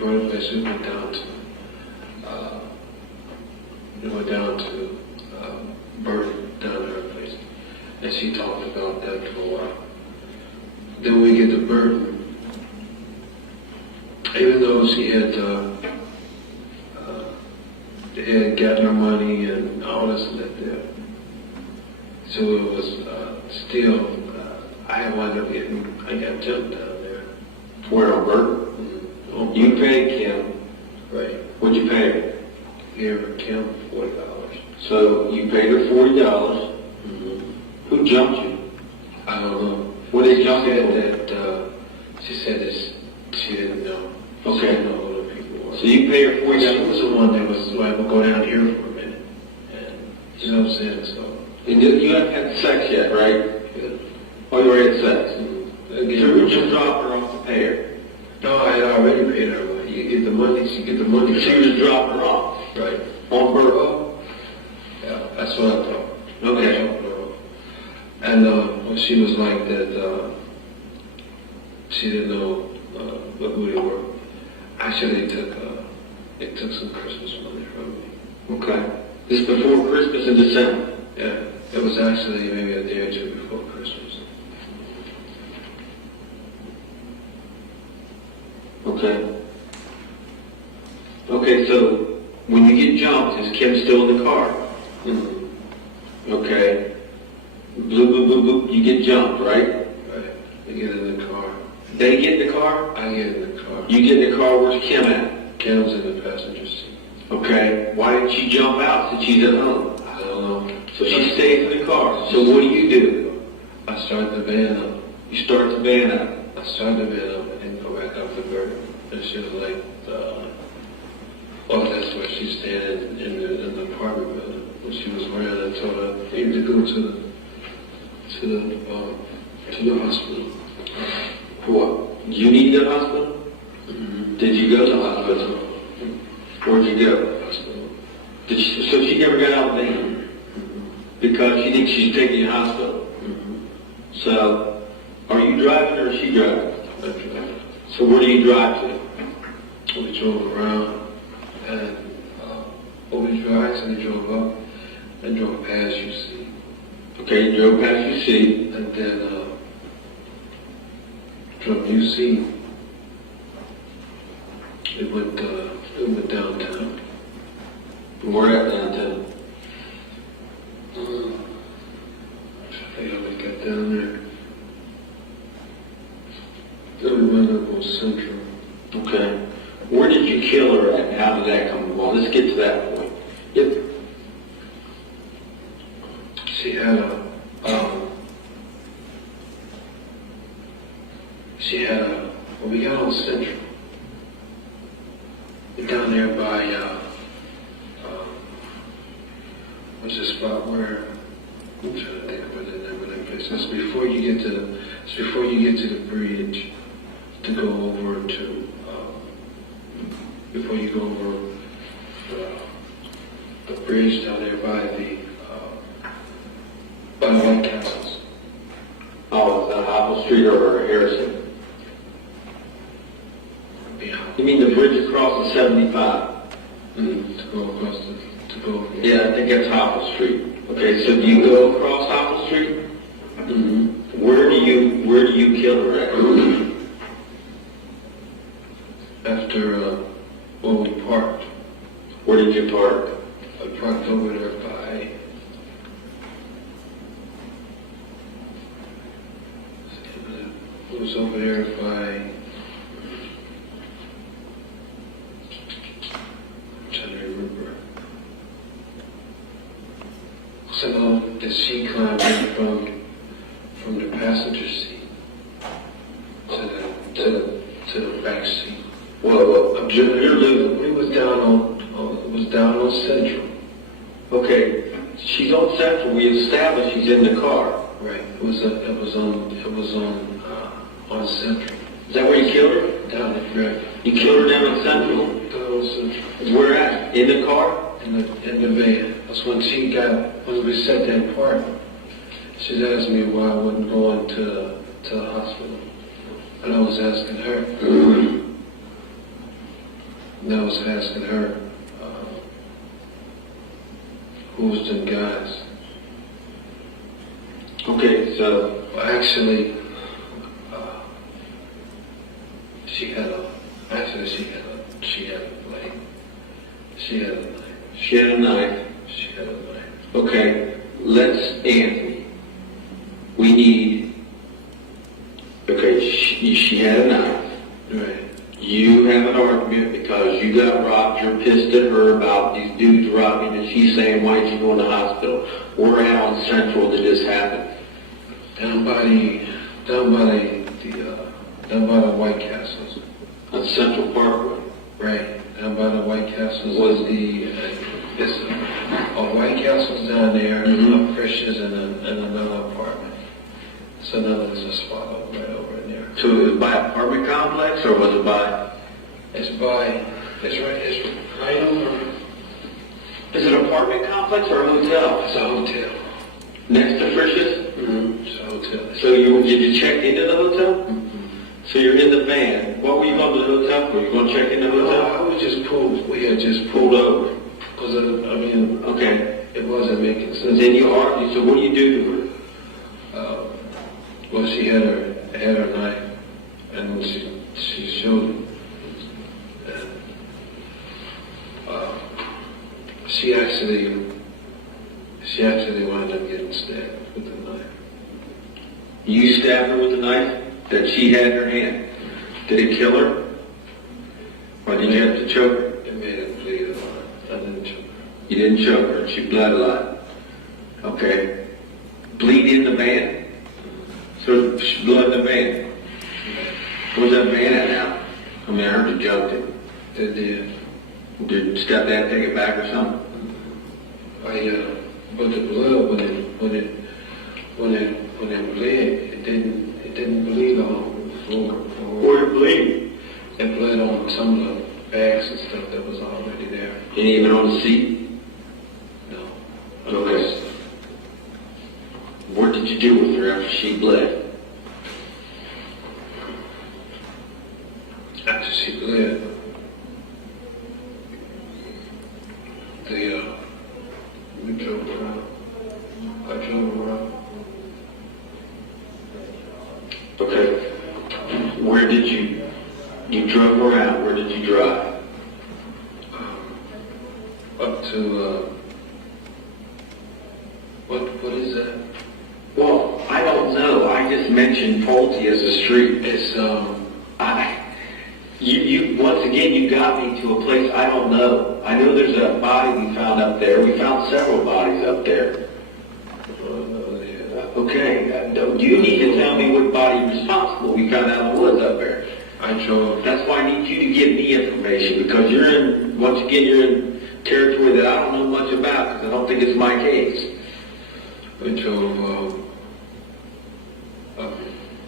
Roberta's place, we went down to Burton, down to her place. And she talked about that for a while. Then we get to Burton. Even though she had gotten her money and all this and that there. So it was still, I wound up I got jumped down there. Where on Burton? Mm-hmm. You paid Kim. Right. What'd you pay her? Gave her Kim $40. So you paid her $40. Mm-hmm. Who jumped you? I don't know. What did you say She said that she didn't know. Okay. She didn't know who the people were. So you paid her She $40. was the one that was like, we'll go down here for a minute. And you know what I'm saying? So, And you haven't had sex yet, right? yeah. Oh, you already had sex. Again, So who just dropped her off to pay her? no, I had already paid her. You get the money, she get the money. She was dropping her off. Right. On Burton. Oh, yeah, that's what I thought. Okay. And when she was like that, she didn't know who they were. Actually, they took some Christmas money from me. Okay. This before Christmas in December. Yeah, it was actually maybe a day or two before Christmas. Okay. Okay, so when you get jumped, is Kim still in the car? Mm-hmm. Okay. Bloop, bloop, bloop, bloop, you get jumped, right? Right. They get in the car. They get in the car? I get in the car. You get in the car, where's Kim at? Kim's in the passenger seat. Okay. Why didn't she jump out since she's at home? I don't know. So she stays in the car. So what do? I start the van up. You start the van up. I started the van up and go back up the burden. And she was like, oh, that's where she's standing in the apartment building. When she was wearing, I told her, you need to go to the hospital. What? You need to go to the hospital? Mm-hmm. Did you go to the hospital? Where'd you go? Hospital. So she never got out of the van? Because she thinks she's taking you to the hospital? So, are you driving or is she driving? After So where do you drive to? we drove around and over the drives and they drove up and drove past UC. Okay, you drove past UC. And then from UC, it went downtown. Where at downtown? I think how we got down there. Then we went up on Central. Okay. Where did you kill her at and how did that come along? Let's get to that point. Yep. She had when we got on Central, we're down there by, what's the spot where, I'm trying to think of the name of that place. It's before you get to the bridge to go over to, before you go over the bridge down there by the White Castles. Oh, is that Hopple Street or Harrison? Behind. You mean the bridge across the 75? To go across to go. Yeah, I think that's Hopple Street. Okay, so do you go across Hopple Street? Mm-hmm. Where do you kill her at? After when we parked, Where did you park? I parked over there by. It was over there by. I'm trying to remember. Somehow the seat climbed in from the passenger seat to the back seat. Well, you're losing. We was down on Central. Okay, she's on Central. We established she's in the car. Right. It was on Central. Is that where you killed her? Down there. Right. You killed her down at Central? Down on Central. Where at? In the car? In the van. That's when when we sat there and parked. She's asked me why I wasn't going to the hospital. And I was asking her. And I was asking her, who was them guys? Okay, so Well, actually, she had a knife. She had a knife. okay, Anthony, we need, okay, she had a knife. Right. You have an argument because you got robbed, you're pissed at her about these dudes robbing, and she's saying, why did you go in the hospital? We're out on Central that this happened. Down by the White Castles. On Central Parkway. Right. Down by the White Castles was it's a White Castles down there, a Christians and another apartment. So there's a spot right over in there. So it was by apartment complex or was it by? It's right over. Is it an apartment complex or a hotel? It's a hotel. Next to Frisch's? Mm-hmm. It's a hotel. So did you check into the hotel? Mm-hmm. So you're in the van. What were you going to the hotel for? You going to check in the hotel? We had just Pulled over. Because, Okay. it wasn't making sense. And then you argued. So what do you do to her? Well, she had her knife, and when she showed it. And, she actually wound up getting stabbed with the knife. You stabbed her with a knife that she had in her hand. Did it kill her? Or did you have to choke her? It made her bleed a lot. I didn't choke her. You didn't choke her. She bled a lot. Okay. Bleed in the van? So she blood in the van. Where's that van at now? I mean, I heard you jumped it. It did. Did stepdad take it back or something? But the blood when it bled, it didn't bleed on the floor. Where did it bleed? It bled on some of the bags and stuff that was already there. And even on the seat? No. Okay. Where did did you do with her after she bled? After she bled, we drove around. I drove around. Okay. Where did you drove around? Where did you drive? Up to, what is that? Well, I don't know. I just mentioned Pulte as a street. It's, You once again, you got me to a place I don't know. I know there's a body we found up there. We found several bodies up there. Okay, you need to tell me what body responsible we found out in the woods up there. I drove. That's why I need you to give me information, because once again, you're in territory that I don't know much about, because I don't think it's my case. We drove,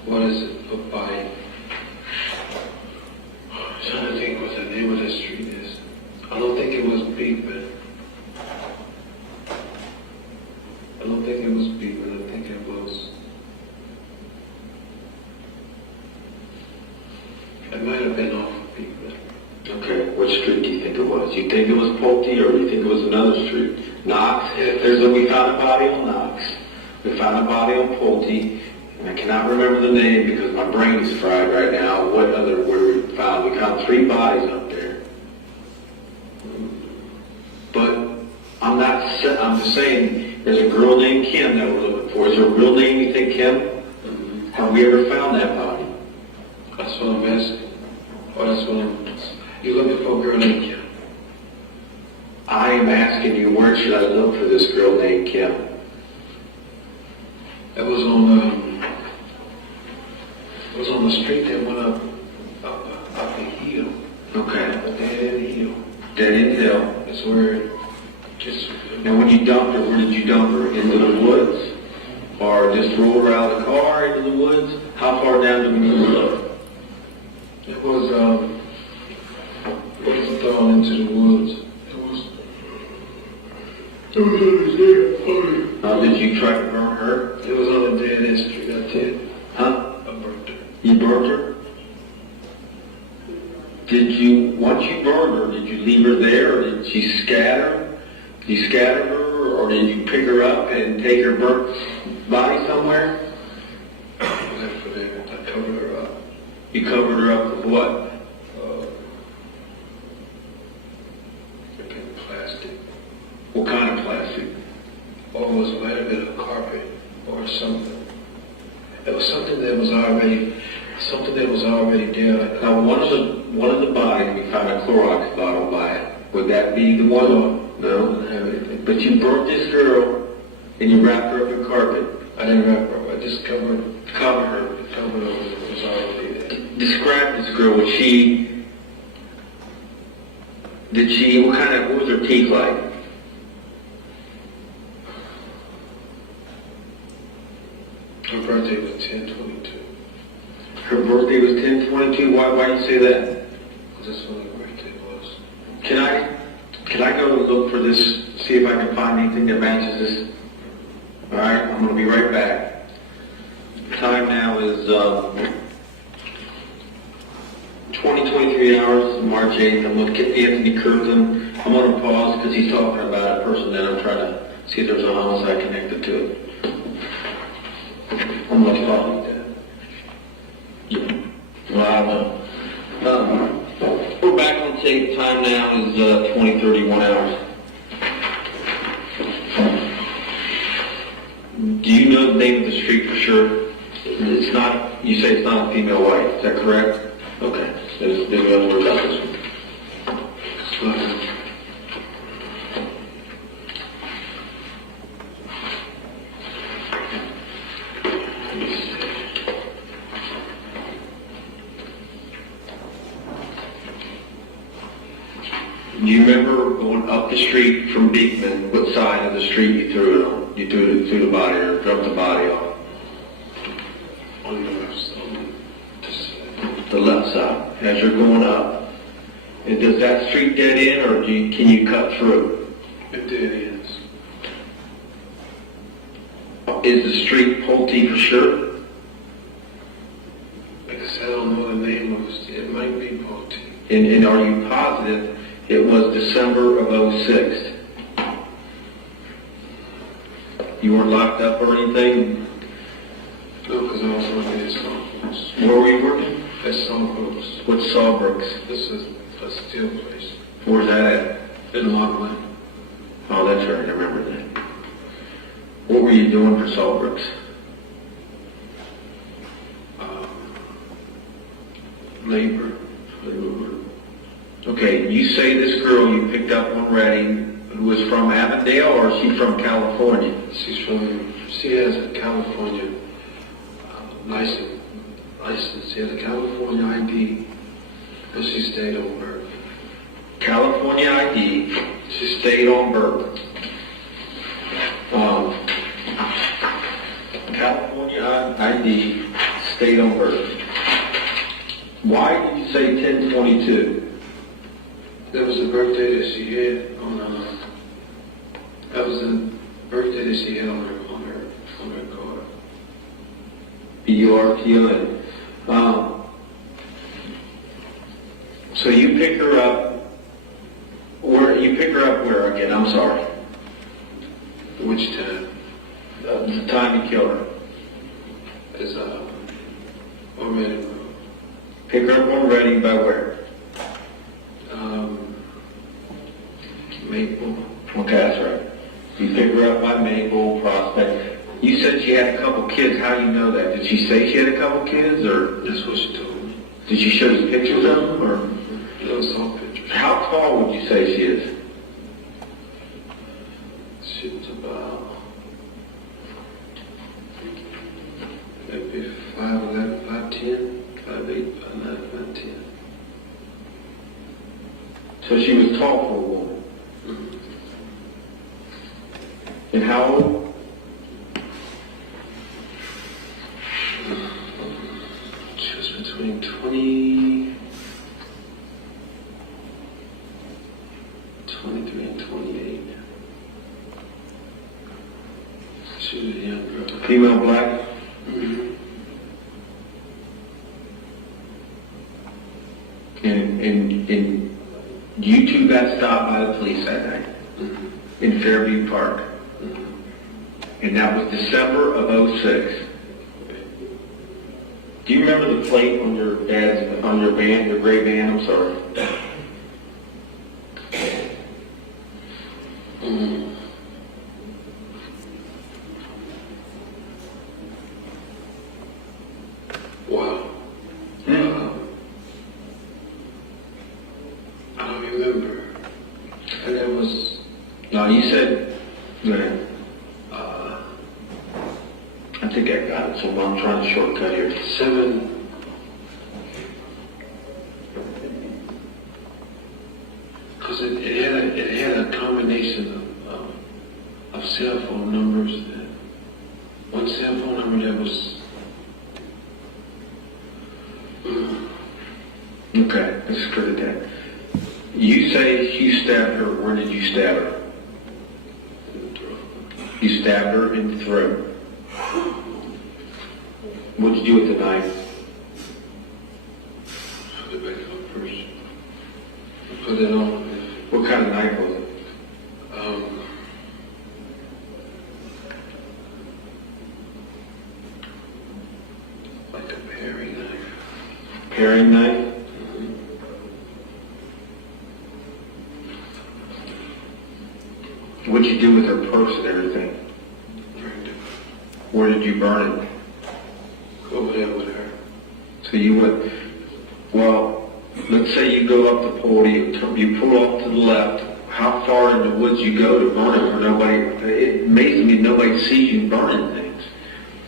what is it, up by, I'm trying to think what the name of the street is. I don't think it was Beekman. I don't think it was Beekman. I think it was, it might have been off of Beekman. Okay, which street do you think it was? You think it was Pulte, or do you think it was another street? Knox? Yeah. We found a body on Knox. We found a body on Pulte, and I cannot remember the name because my brain is fried right now. What other word we found? We found 3 bodies up there. But I'm just saying, there's a girl named Kim that we're looking for. Is there a real name you think, Kim? Mm-hmm. Have we ever found that body? That's what I'm asking. Or that's what you're looking for a girl named Kim. I am asking you, where should I look for this girl named Kim? It was on the street that went up the hill. Okay. A dead-end hill. Dead End Hill. That's where just, Now, when you dumped her, where did you dump her? Into the woods? Or just roll around the car into the woods? How far down do we need to look? it was thrown into the woods. Did you try to burn her? It was on a dead-end street. I did. Huh? I burnt her. You burned her? Once you burned her, did you leave her there, or did she scatter? Did you scatter her, or did you pick her up and take her burnt body somewhere? I left her there. I covered her up. You covered her up with what? Plastic. What kind of plastic? Or it might have been a carpet or something. It was something that was already there. Now, one of the bodies, we found a Clorox bottle by it. Would that be the one? I No. didn't have anything. But you burnt this girl, and you wrapped her up in carpet. I didn't wrap her up. I just covered Cover her. over. It was already there. Describe this girl. What was her teeth like? Her birthday was 10/22. Her birthday was 10/22. Why you say that? That's when her birthday was. Can I go and look for this, see if I can find anything that matches this? All right, I'm going to be right back. Time now is 20-23 hours, March 8th. I'm looking at Anthony Kirkland. I'm going to pause because he's talking about a person that I'm trying to see if there's a homicide connected to it. I'm going to pause. Yeah. Well, I don't know. We're back on tape. Time now is 20:31 hours. Do you know the name of the street for sure? It's not, you say it's not a female white, is that correct? Okay, there's no word about this one. Do you remember going up the street from Beekman, what side of the street you threw it on? You threw the body or dropped the body off? On the left side. The left side, as you're going up. And does that street dead end, or can you cut through? It did, yes. Is the street Pulte for sure? Like I said, I don't know the name of it. It might be Pulte. And are you positive it was December of 06? You weren't locked up or anything? No, because I was working at Sawbrooks. Where were you working? At Sawbrooks. What's Sawbrooks? This is a steel place. Where's that at? In Lockland. Oh, that's right, I remember that. What were you doing for Sawbrooks? Labor. Okay, you say this girl you picked up on Reading was from Avondale, or is she from California? She has a California license. She has a California ID, but she stayed on birth. California ID, she stayed on birth. California ID, stayed on birth. Why did you say 10/22? That was the birthday that she had on. That was the birthday that she had on her card. BURTON. So you pick her up. Where again? I'm sorry. Which time? The time you killed her. Is on Reading Road. Pick her up on Reading by where? Maple. Okay, that's right. You pick her up by Maple, Prospect. You said she had a couple kids. How do you know that? Did she say she had a couple kids, or That's what she told me. did she show you pictures of them, or Those all pictures. how tall would you say she is? She was about maybe 5'11", 5'10", 5'8", 5'9", 5'10". So she was tall for a woman. And how old? She was between 23 and 28. She was a young girl. Female, black? And you two got stopped by the police that night in Fairview Park. And that was December of 06. Do you remember the plate on your van, your gray van? I'm sorry. Wow. I don't remember. And it was, No, you said, yeah. uh, I think I got it, so I'm trying to shortcut here. 7. Because it had a combination of cell phone numbers. One cell phone number that was. Okay, let's go to that. You say you stabbed her. Where did you stab her? You stabbed her in the throat. What'd you do with the knife? Put it back up first. Put it on. What kind of knife was it? Like a paring knife. Paring knife? What'd you do with her purse and everything? Burned it. Where did you burn it? Over there with her. So you went, well, let's say you go up the podium, you pull off to the left. How far in the woods you go to burn it where nobody, it amazes me nobody sees you burning things.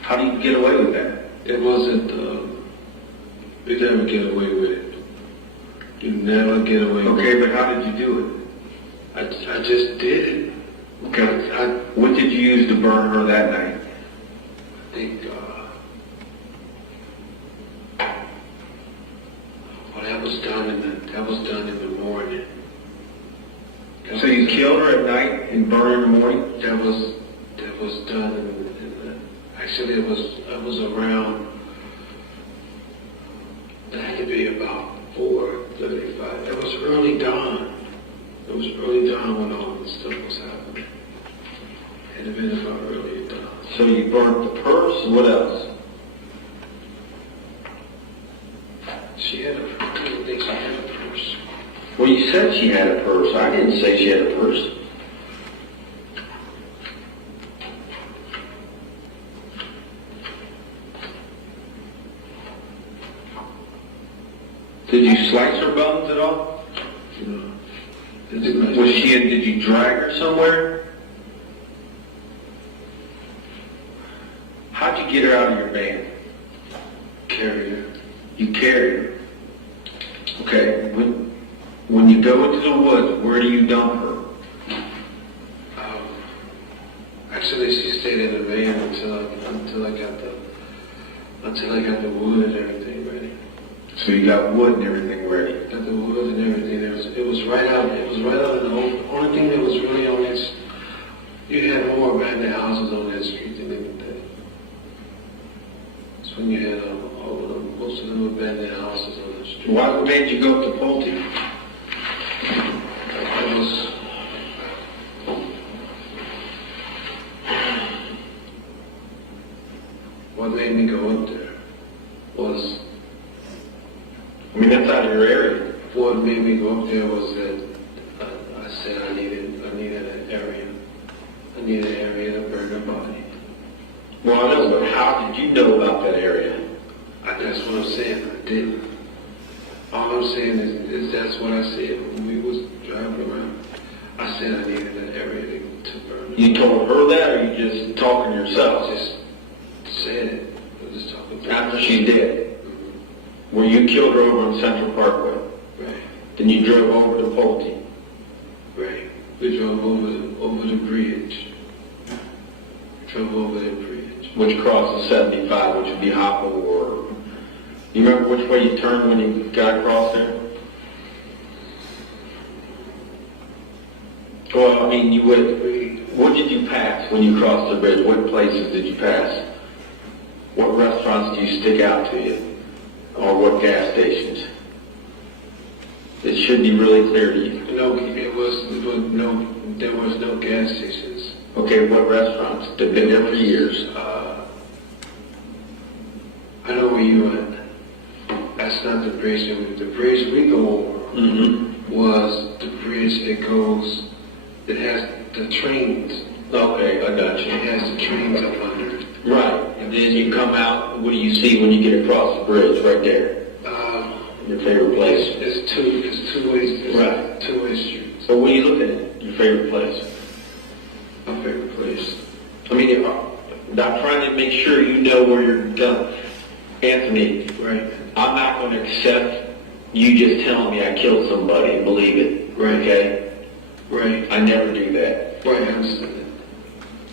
How do you get away with that? It wasn't, you never get away with it. You never get away with it. Okay, but how did you do I just did it. it? Okay, what did you use to burn her that night? I think, well, that was done in the morning. So you killed her at night and burned her in the morning? That was done in the, I Actually, it was around, it had to be about 4:35. It was early dawn. It was early dawn when all this stuff was happening. It had been about early dawn. So you burnt the purse, what else? She had I don't think she had a purse. Well, you said she had a purse. I didn't say she had a purse. Did you slice her bones at all? No. Was she in, did you drag her somewhere? How'd you get her out of your van? Carrier? You carried her. Okay, when you go into the woods, where do you dump her? Actually, she stayed in the van until I got the wood and everything ready. So you got wood and everything ready. Got the wood and everything. It was right out in the only thing that was really on this. You had more abandoned houses on that street than anything. That's when you had most of them abandoned houses on the street. Why made you go up to Pulte? It was. What made me go up there was. I mean, that's out of your area. What made me go up there was that I said I needed an area. I needed an area to burn a body. Well, I know, but how did you know about that area? That's what I'm saying. I didn't. All I'm saying is that's what I said when we was driving around. I said I needed an area to burn. You told her that, or you just talking to yourself? I just said it. I was just talking to After she did. Where you killed her over on Central Parkway. Right. Then you drove over to Pulte. Right. We drove over the bridge. Drove over the bridge. Which crosses 75, which would be Hopple, or... You remember which way you turned when you got across there? Well, I mean, you would... What did you pass when you crossed the bridge? What places did you pass? What restaurants do you stick out to you? Or what gas stations? It should be really clear to you. No, there was no gas stations. Okay, what restaurants? They've been there for years. I know where you at. That's not the bridge. The bridge we go over was the bridge that has the trains. Okay, I got you. It has the trains up under it. Right, and then you come out, what do you see when you get across the bridge right there? Your favorite place? It's two ways. Right. Two-way street. So what are you looking at? Your favorite place? My favorite place. I mean, I'm trying to make sure you know where you're going. Anthony, Right. I'm not going to accept you just telling me I killed somebody and believe it. Right. Okay? Right. I never do that. Right. I understand.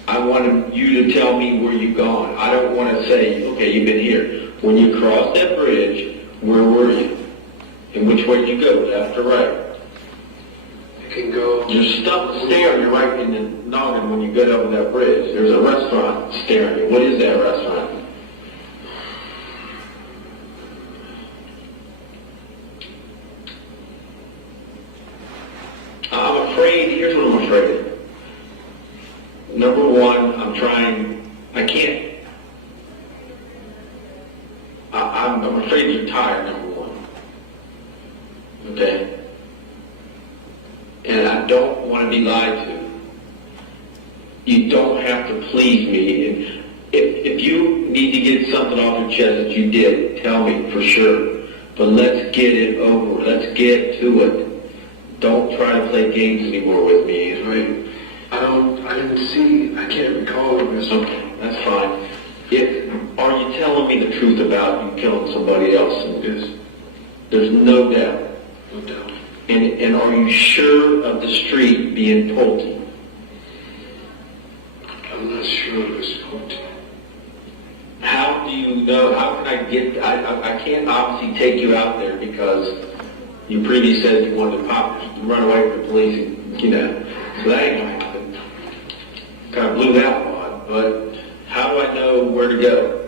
I want you to tell me where you've gone. I don't want to say, okay, you've been here. When you crossed that bridge, where were you? And which way did you go, left or right? It can go. There's stuff staring you right in the noggin when you get over that bridge. There's a restaurant staring you. What is that restaurant? I'm afraid, here's what I'm afraid of. Number one, I'm afraid you're tired, number one. Okay? And I don't want to be lied to. You don't have to please me. And if you need to get something off your chest that you did, tell me for sure. But let's get it over. Let's get to it. Don't try to play games anymore with me, right? I can't recall this. Okay, that's fine. Are you telling me the truth about you killing somebody else? Yes. There's no doubt. No doubt. And are you sure of the street being Pulte? I'm not sure of this point. How do you know? How can I get? I can't obviously take you out there because you previously said you wanted to run away from the police. So that ain't gonna happen. Kind of blew that one. But how do I know where Where'd it go?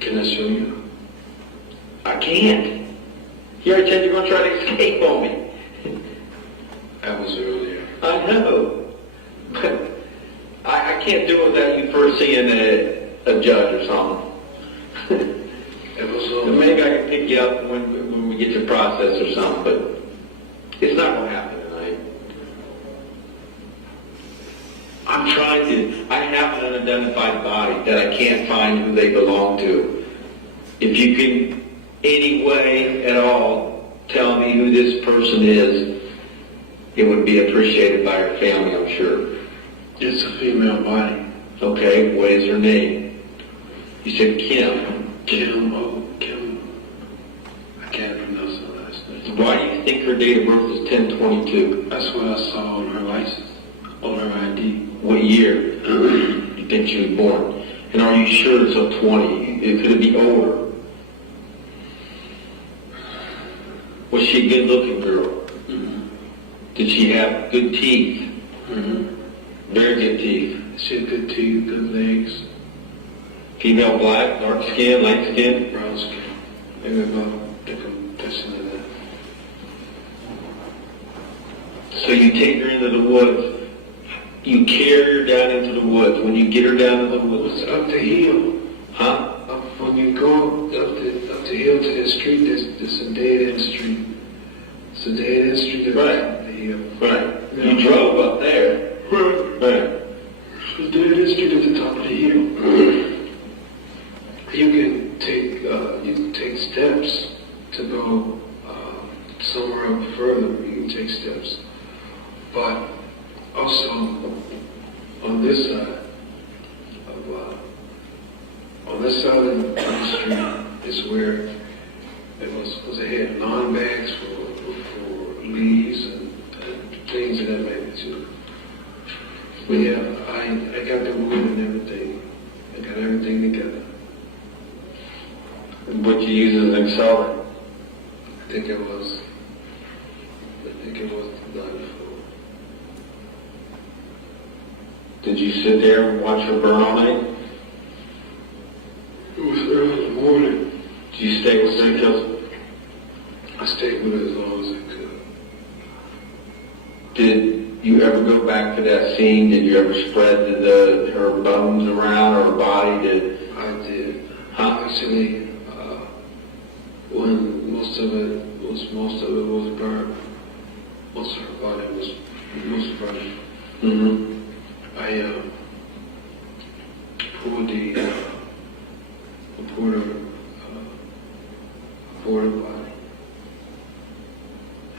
Can I show you? I can't. You already said you're going to try to escape on me. That was earlier. I know. But I can't do it without you first seeing a judge or something. It was So maybe I can pick you up when we get to process or something, but it's not going to happen tonight. I'm trying to, I have an unidentified body that I can't find who they belong to. If you can, any way at all, tell me who this person is, it would be appreciated by her family, I'm sure. It's a female body. Okay, what is her name? You said Kim. Kim. I can't pronounce her last name. Why do you think her date of birth is 10/22? That's what I saw on her license, on her ID. What year you think she was born? And are you sure it's a 20? Could it be older? Was she a good-looking girl? Mm-hmm. Did she have good teeth? Mm-hmm. Very good teeth. She had good teeth, good legs, Female, black, dark skin, light skin? brown skin. Maybe about the competition of that. So you take her into the woods. You carry her down into the woods. When you get her down into the woods, It's up the hill. huh? When you go up the hill to the street, there's a dead-end street. It's a dead-end street that's up the hill. Right. Yeah. You drove up there. Right. It's a dead-end street at the top of the hill. You can take steps to go somewhere up further. You can take steps, but also on this side of the street is where it was they had lawn bags for leaves and things of that magnitude. But yeah, I got the wood and everything. I got everything together. What you use as an accelerant? I think it was done Did you sit there and watch her burn all night? for. It was early in the morning. Did you stay with her until? I stayed with her as long as I could. Did you ever go back to that scene? Did you ever spread her bones around or her body? I did. Huh? Actually, when most of it was burned, most of her body was burned. Mm-hmm. I poured her body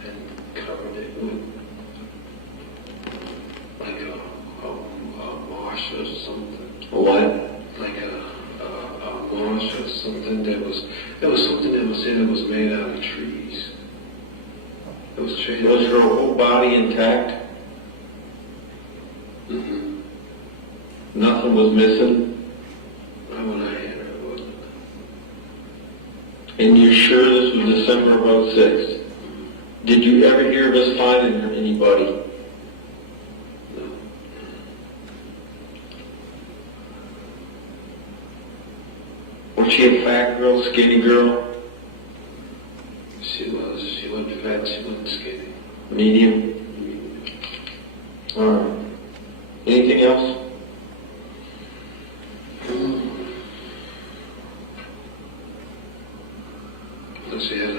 and covered it with like a marsh or something. What? Like a marsh or something that was something that was said it was made out of trees. It was trees. Was her whole body intact? Mm-hmm. Nothing was missing? Not when I had her, it wasn't. And you're sure this was December of 06? Did you ever hear of us finding anybody? No. Was she a fat girl, skinny girl, She wasn't fat, she wasn't skinny. medium? All right. Anything else? But she had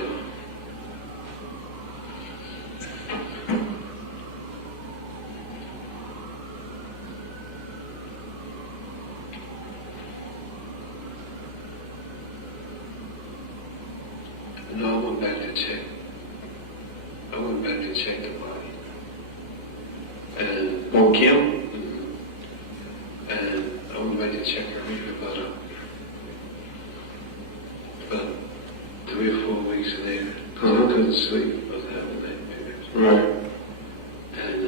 No, I went back to check. I went back to check the body. And Or Kim? And I went back to check her maybe about 3 or 4 weeks later, because I couldn't sleep. I was having nightmares. Right. And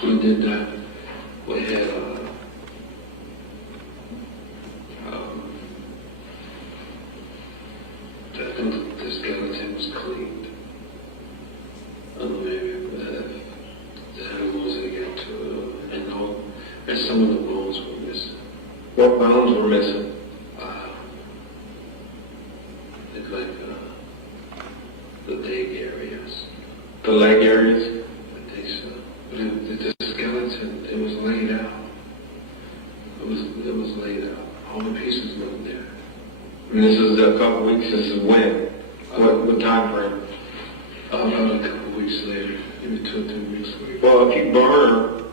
when we did that, we had I think the skeleton was cleaned. I don't know, maybe the animals didn't get to it, and some of the bones were missing. What bones were missing? It's like the leg areas. The leg areas? I think so. But the skeleton, it was laid out. It was laid out. All the pieces weren't there. And this is a couple weeks, this is when? What time frame? About a couple weeks later, maybe 2 or 3 weeks later. Well, if you burn her,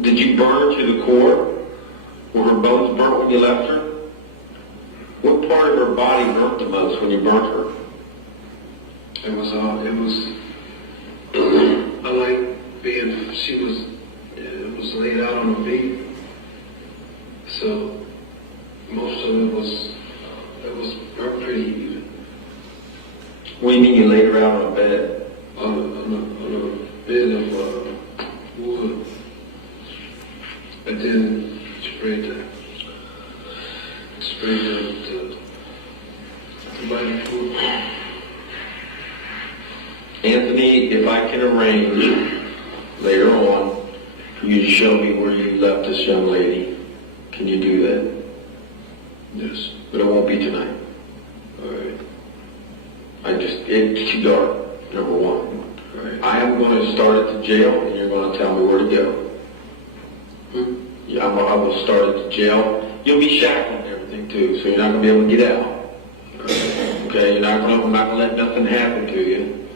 did you burn her to the core? Were her bones burnt when you left her? What part of her body burnt the most when you burnt her? It was I like being, it was laid out on her feet. So most of it was burnt pretty even. What do you mean you laid her out on a bed? On a bed of wood. And then sprayed the body food. Anthony, if I can arrange later on for you to show me where you left this young lady, can you do that? Yes. But it won't be tonight. All right. It's too dark, number one. All right. I am going to start at the jail, and you're going to tell me where to go. Yeah, I will start at the jail. You'll be shackled and everything too, so you're not going to be able to get out. Okay, I'm not going to let nothing happen to you.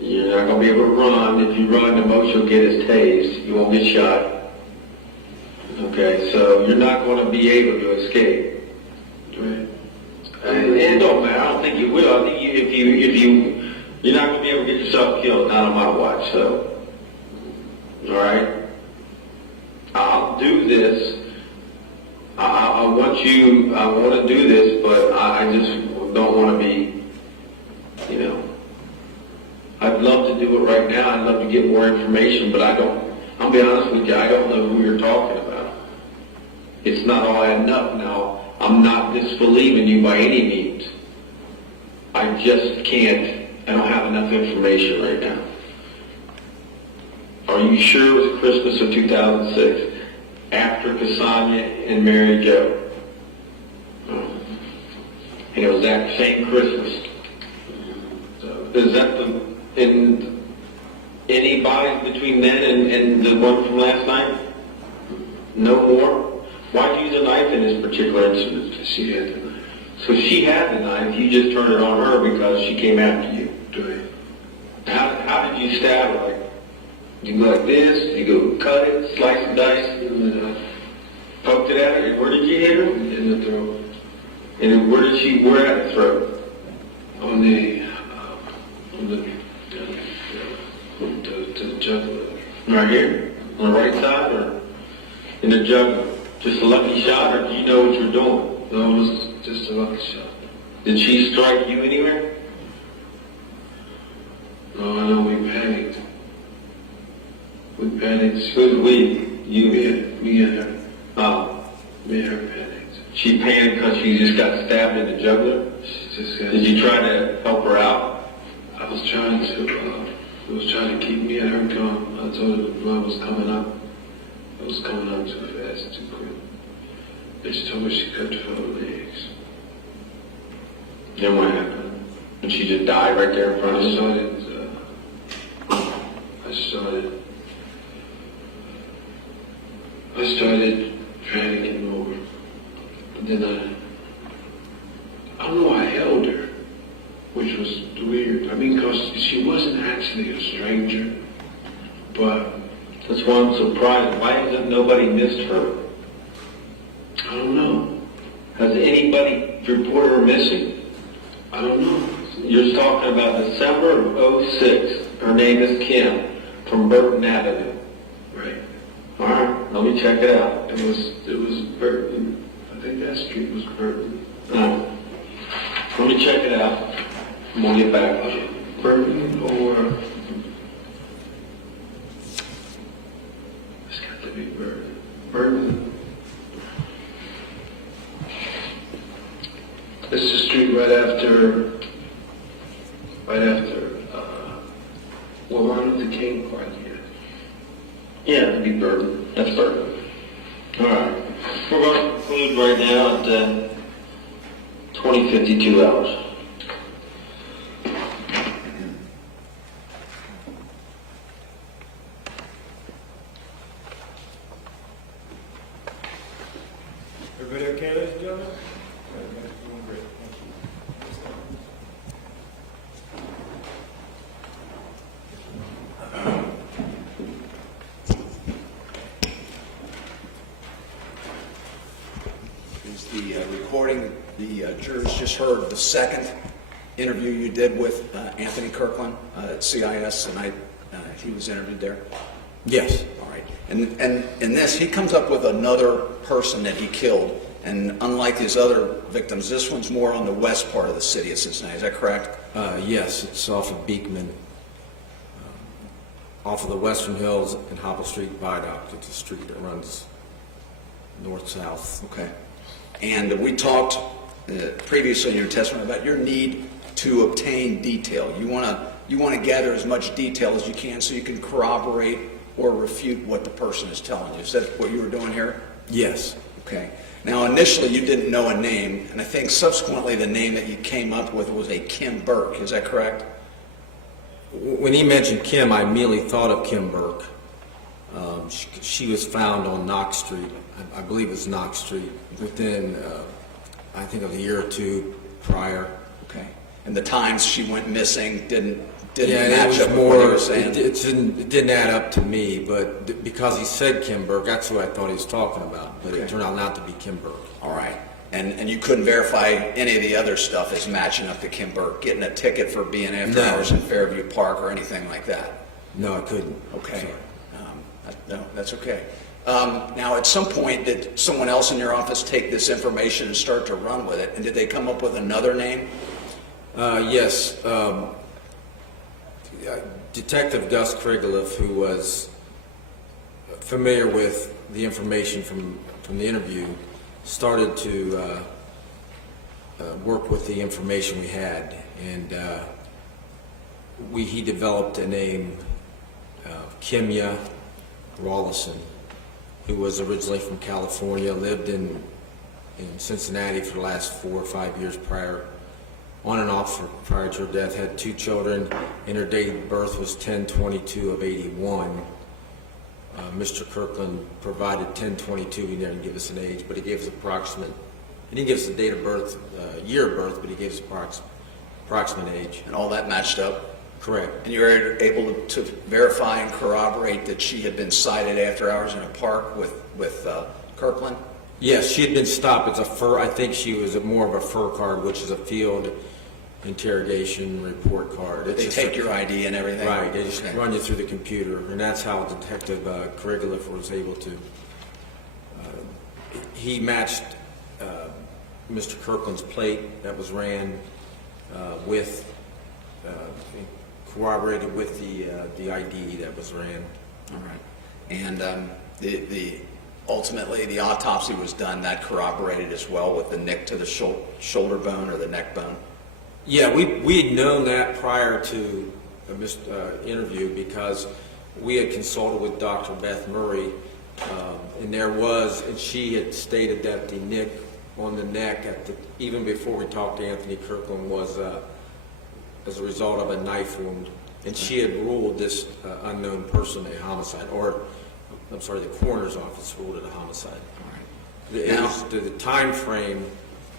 You're not going to be able to run. If you run, the most you'll get is tased. You won't get shot. Okay, so you're not going to be able to escape. Right. And it don't matter. I don't think you will. I think you're not going to be able to get yourself killed. Not on my watch. So, all right. I'll do this. I want to do this, but I just don't want to be, I'd love to do it right now. I'd love to get more information, but I'll be honest with you, I don't know who you're talking about. It's not all adding up now. I'm not disbelieving you by any means. I just can't, I don't have enough information right now. Are you sure it was Christmas of 2006? After Cassandra and Mary Jo? And it was that same Christmas. Is that any bodies between then and the one from last night? No more? Why'd you use a knife in this particular incident? She had the knife. So she had the knife, you just turned it on her because she came after you. Right. How did you stab her? Did you go like this? Did you go cut it, slice and dice? Poked it at her? Where did you hit her? In the throat. And where at the throat? On the jugular. Right here? On the right side or in the jugular? Just a lucky shot, or do you know what you're doing? No, it was just a lucky shot. Did she strike you anywhere? No, I know we panicked. We panicked. Who's we? You? Me and her. Oh. Me and her panicked. She panicked because she just got stabbed in the jugular? She just got... Did you try to help her out? I was trying to keep me and her calm. I told her the blood was coming up. It was coming up too fast, too quick. And she told me she cut her legs. Then what happened? And she just died right there in front of I you? started panicking over. But then I don't know, I held her, which was weird. I mean, because she wasn't actually a stranger, but... That's why I'm surprised. Why hasn't nobody missed her? I don't know. Has anybody reported her missing? I don't know. You're talking about December of 06. Her name is Kim from Burton Avenue. Right. All right, let me check it out. It was Burton. I think that street was Burton. No. Let me check it out. I'm going to get back. Burton or... It's got to be Burton. Burton. It's the street right after, Martin Luther King Park here. Yeah, it'd be Burton. That's Burton. All right. We're going to conclude right now at 20:52 hours. Everybody okay, ladies and gentlemen? Everybody's doing great. Thank you. Is the recording, the jurors just heard the second interview you did with Anthony Kirkland at CIS, and he was interviewed there? Yes. All right. And in this, he comes up with another person that he killed, and unlike his other victims, this one's more on the west part of the city of Cincinnati. Is that correct? Yes, it's off of Beekman, off of the Western Hills and Hopple Street Viaduct. It's a street that runs north-south. Okay. And we talked previously in your testimony about your need to obtain detail. You want to gather as much detail as you can so you can corroborate or refute what the person is telling you. Is that what you were doing here? Yes. Okay. Now, initially, you didn't know a name, and I think subsequently the name that you came up with was a Kim Burke. Is that correct? When he mentioned Kim, I immediately thought of Kim Burke. She was found on Knox Street. I believe it was Knox Street within, I think, of a year or two prior. Okay. And the times she went missing didn't Yeah, match it up was with what he more. was saying. It didn't add up to me, but because he said Kim Burke, that's who I thought he was talking about. But Okay. it turned out not to be Kim Burke. All right. And you couldn't verify any of the other stuff as matching up to Kim Burke, getting a ticket for being after No. hours in Fairview Park or anything like that? No, I couldn't. Okay. Sorry. No, that's okay. Now, at some point, did someone else in your office take this information and start to run with it? And did they come up with another name? Yes. Detective Gus Krigleff, who was familiar with the information from the interview, started to work with the information we had, and he developed a name, Kimya Rawlison, who was originally from California, lived in Cincinnati for the last 4 or 5 years prior, on and off prior to her death, had 2 children, and her date of birth was 10/22 of 81. Mr. Kirkland provided 10/22. He didn't give us an age, but he gave us approximate. He didn't give us a date of birth, year of birth, but he gave us approximate age. And all that matched up? Correct. And you were able to verify and corroborate that she had been sighted after hours in a park with Kirkland? Yes, she had been stopped. It's a fur. I think she was more of a fur card, which is a field interrogation report card. Did they take your ID and everything? Right. They just Okay. run you through the computer, and that's how Detective Krigleff was able to. He matched Mr. Kirkland's plate that was ran with, corroborated with the ID that was ran. All right. And ultimately, the autopsy was done, that corroborated as well with the nick to the shoulder bone or the neck bone? Yeah, we had known that prior to this interview because we had consulted with Dr. Beth Murray, and she had stated that the nick on the neck, even before we talked to Anthony Kirkland, was as a result of a knife wound, and she had ruled this unknown person a homicide, or I'm sorry, the coroner's office ruled it a homicide. All right. It was the time frame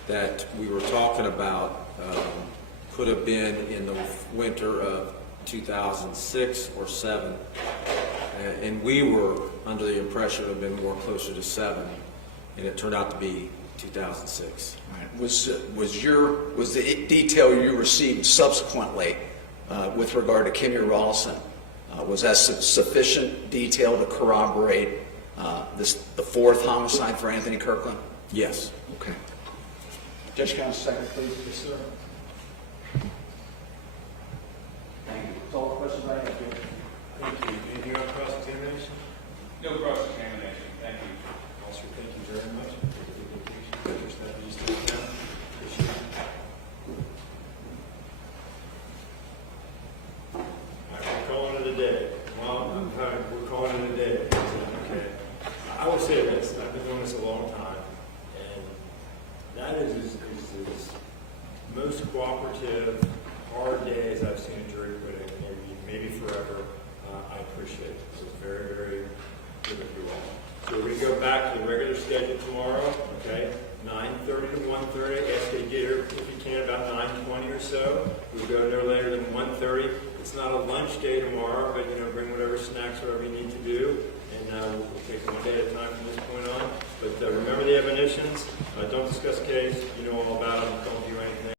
that we were talking about could have been in the winter of 2006 or 7, and we were under the impression it would have been more closer to 7, and it turned out to be 2006. All right. Was the detail you received subsequently with regard to Kimya Rawlison, was that sufficient detail to corroborate the 4th homicide for Anthony Kirkland? Yes. Okay. Judge Counsel, second, please. Yes, sir. Thank you. That's all the questions I have, Judge. Thank you. Anything on cross-examination? No cross-examination, thank you. Officer, thank you very much. Just that you step down. Appreciate it. most cooperative, hard days I've seen in jury quitting, maybe forever. I appreciate it. It was very, very good of you all. So we go back to the regular schedule tomorrow, okay? 9:30 to 1:30. I ask you to get here if you can about 9:20 or so. We'll go no later than 1:30. It's not a lunch day tomorrow, but bring whatever snacks, whatever you need to do, and we'll take one day at a time from this point on. But remember the admonitions. Don't discuss case. You know all about it.